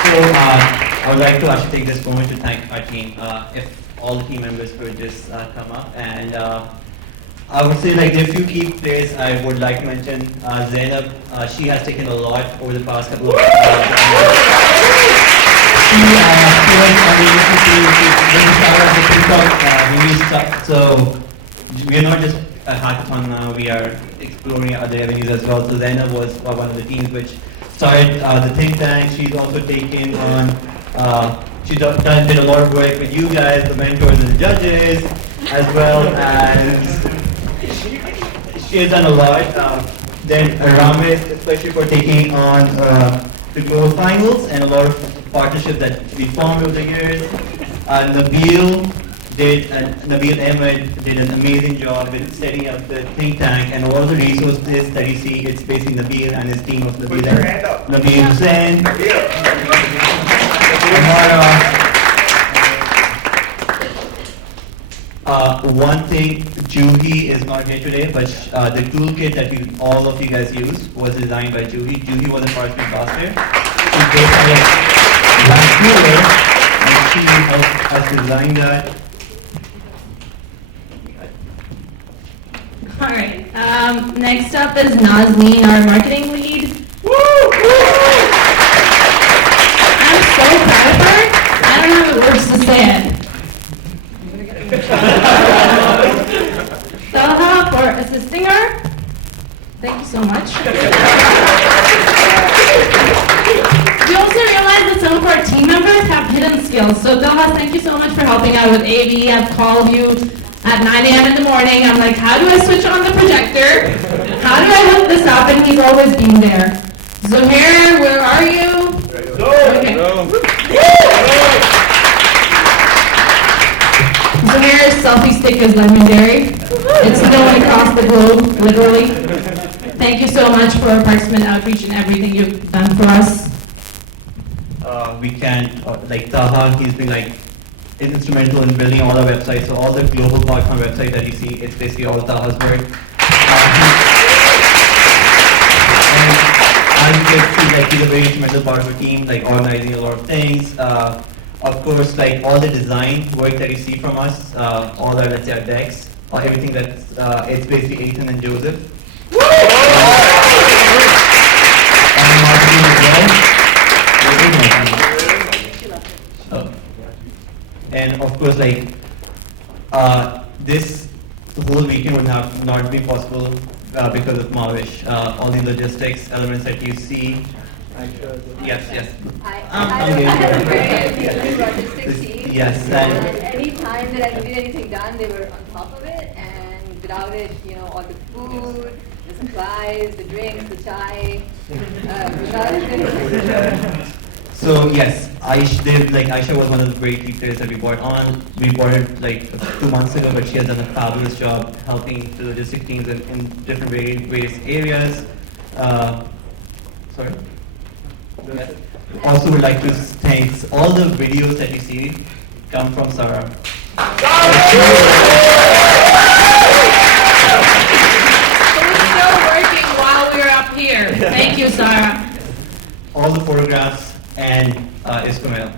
So I would like to actually take this moment to thank our team. If all the team members could just come up, and I would say there are a few key players I would like to mention. Zainab, she has taken a lot over the past couple of years. So we're not just a hackathon now, we are exploring other avenues as well. So Zainab was one of the teams which started the think tank. She's also taken on, did a lot of work with you guys, the mentors and the judges, as well as she has done a lot. Then Ramesh, especially for taking on the global finals and a lot of partnerships that we formed over the years. Nabil Ahmed did an amazing job with setting up the think tank, and all the resources that you see, it's basically Nabil and his team of Nabil Hussain. One thing, Juhi is not here today, but the toolkit that all of you guys use was designed by Juhi. Juhi was a parchment master. She basically last year, and she helped us design that. All right. Next up is Nazneen, our marketing lead. I'm so proud of her. I don't have the words to say it. Talha for assisting her. Thank you so much. We also realized that some of our team members have hidden skills. So Talha, thank you so much for helping out with AV. I've called you at 9 a.m. in the morning. I'm like, how do I switch on the projector? How do I hook this up? And he's always been there. Zuhair, where are you? Okay. Zuhair's selfie stick is legendary. It's known across the globe, literally. Thank you so much for participant outreach and everything you've done for us. We can't, like Taha, he's been like instrumental in building all our websites. So all the global Pakathon website that you see, it's basically all Taha's work. And he's a very instrumental part of our team, like organizing a lot of things. Of course, like all the design work that you see from us, all our, let's say, our decks, or everything that's, it's basically Ethan and Joseph. And marketing as well. And of course, like this whole weekend would have not been possible because of Mavish. All the logistics elements that you see. Yes, yes. I have a very logistics team. Yes, and any time that I needed anything done, they were on top of it. And without it, all the food, the supplies, the drinks, the chai, without it. So yes, Aisha was one of the great teachers that we brought on. We brought her like 2 months ago, but she has done a fabulous job helping the logistic teams in different various areas. Sorry? Yes. Also would like to thank all the videos that you see come from Sarah. So we're still working while we're up here. Thank you, Sarah. All the photographs and Ismail.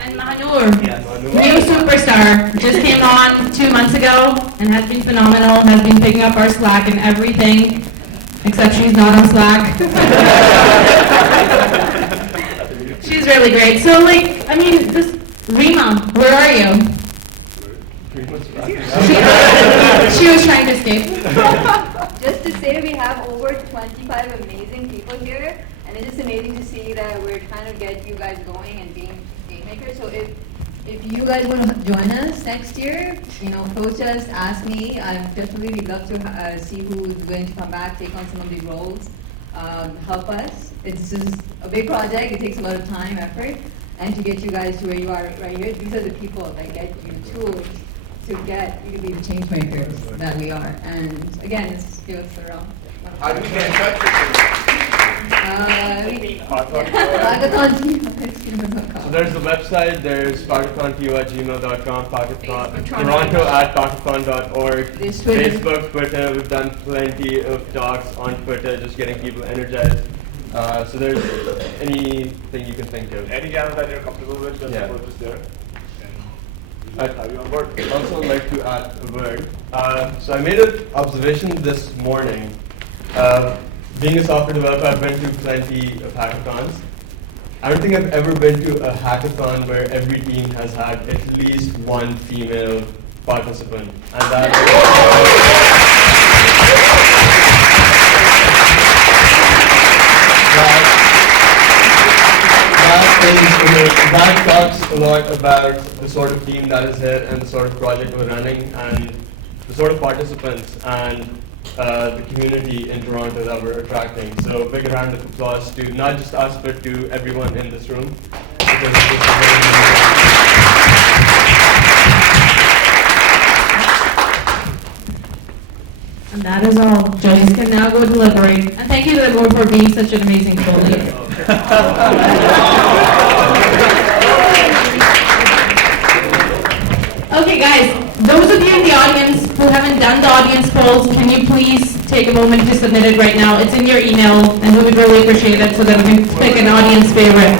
And Mahanur, new superstar, just came on 2 months ago and has been phenomenal, has been picking up our Slack and everything, except she's not on Slack. She's really great. So Rima, where are you? She was trying to escape. Just to say, we have over 25 amazing people here, and it's just amazing to see that we're trying to get you guys going and being game makers. So if you guys want to join us next year, approach us, ask me. We'd love to see who's going to come back, take on some of these roles, help us. It's just a big project. It takes a lot of time, effort, and to get you guys to where you are right here. These are the people that get you the tools to get you to be the change makers that we are. And again, just give us a round. How do we get in touch with Pakathon. So there's the website, there's pakathon@gmail.com, Pakathon, Toronto@pakathon.org, Facebook, Twitter, we've done plenty of talks on Twitter, just getting people energized. So there's anything you can think of. Any channel that you're comfortable with, just put this there. I'd also like to add a word. So I made an observation this morning. Being a software developer, I've been to plenty of hackathons. I don't think I've ever been to a hackathon where every team has had at least one female participant. And that talks a lot about the sort of team that is here and the sort of project we're running and the sort of participants and the community in Toronto that we're attracting. So big round of applause to not just us but to everyone in this room. And that is all. Joyce can now go deliberate. And thank you to the board for being such an amazing colleague. Okay guys, those of you in the audience who haven't done the audience polls, can you please take a moment to submit it right now? It's in your email and we would really appreciate it so that we can pick an audience favorite.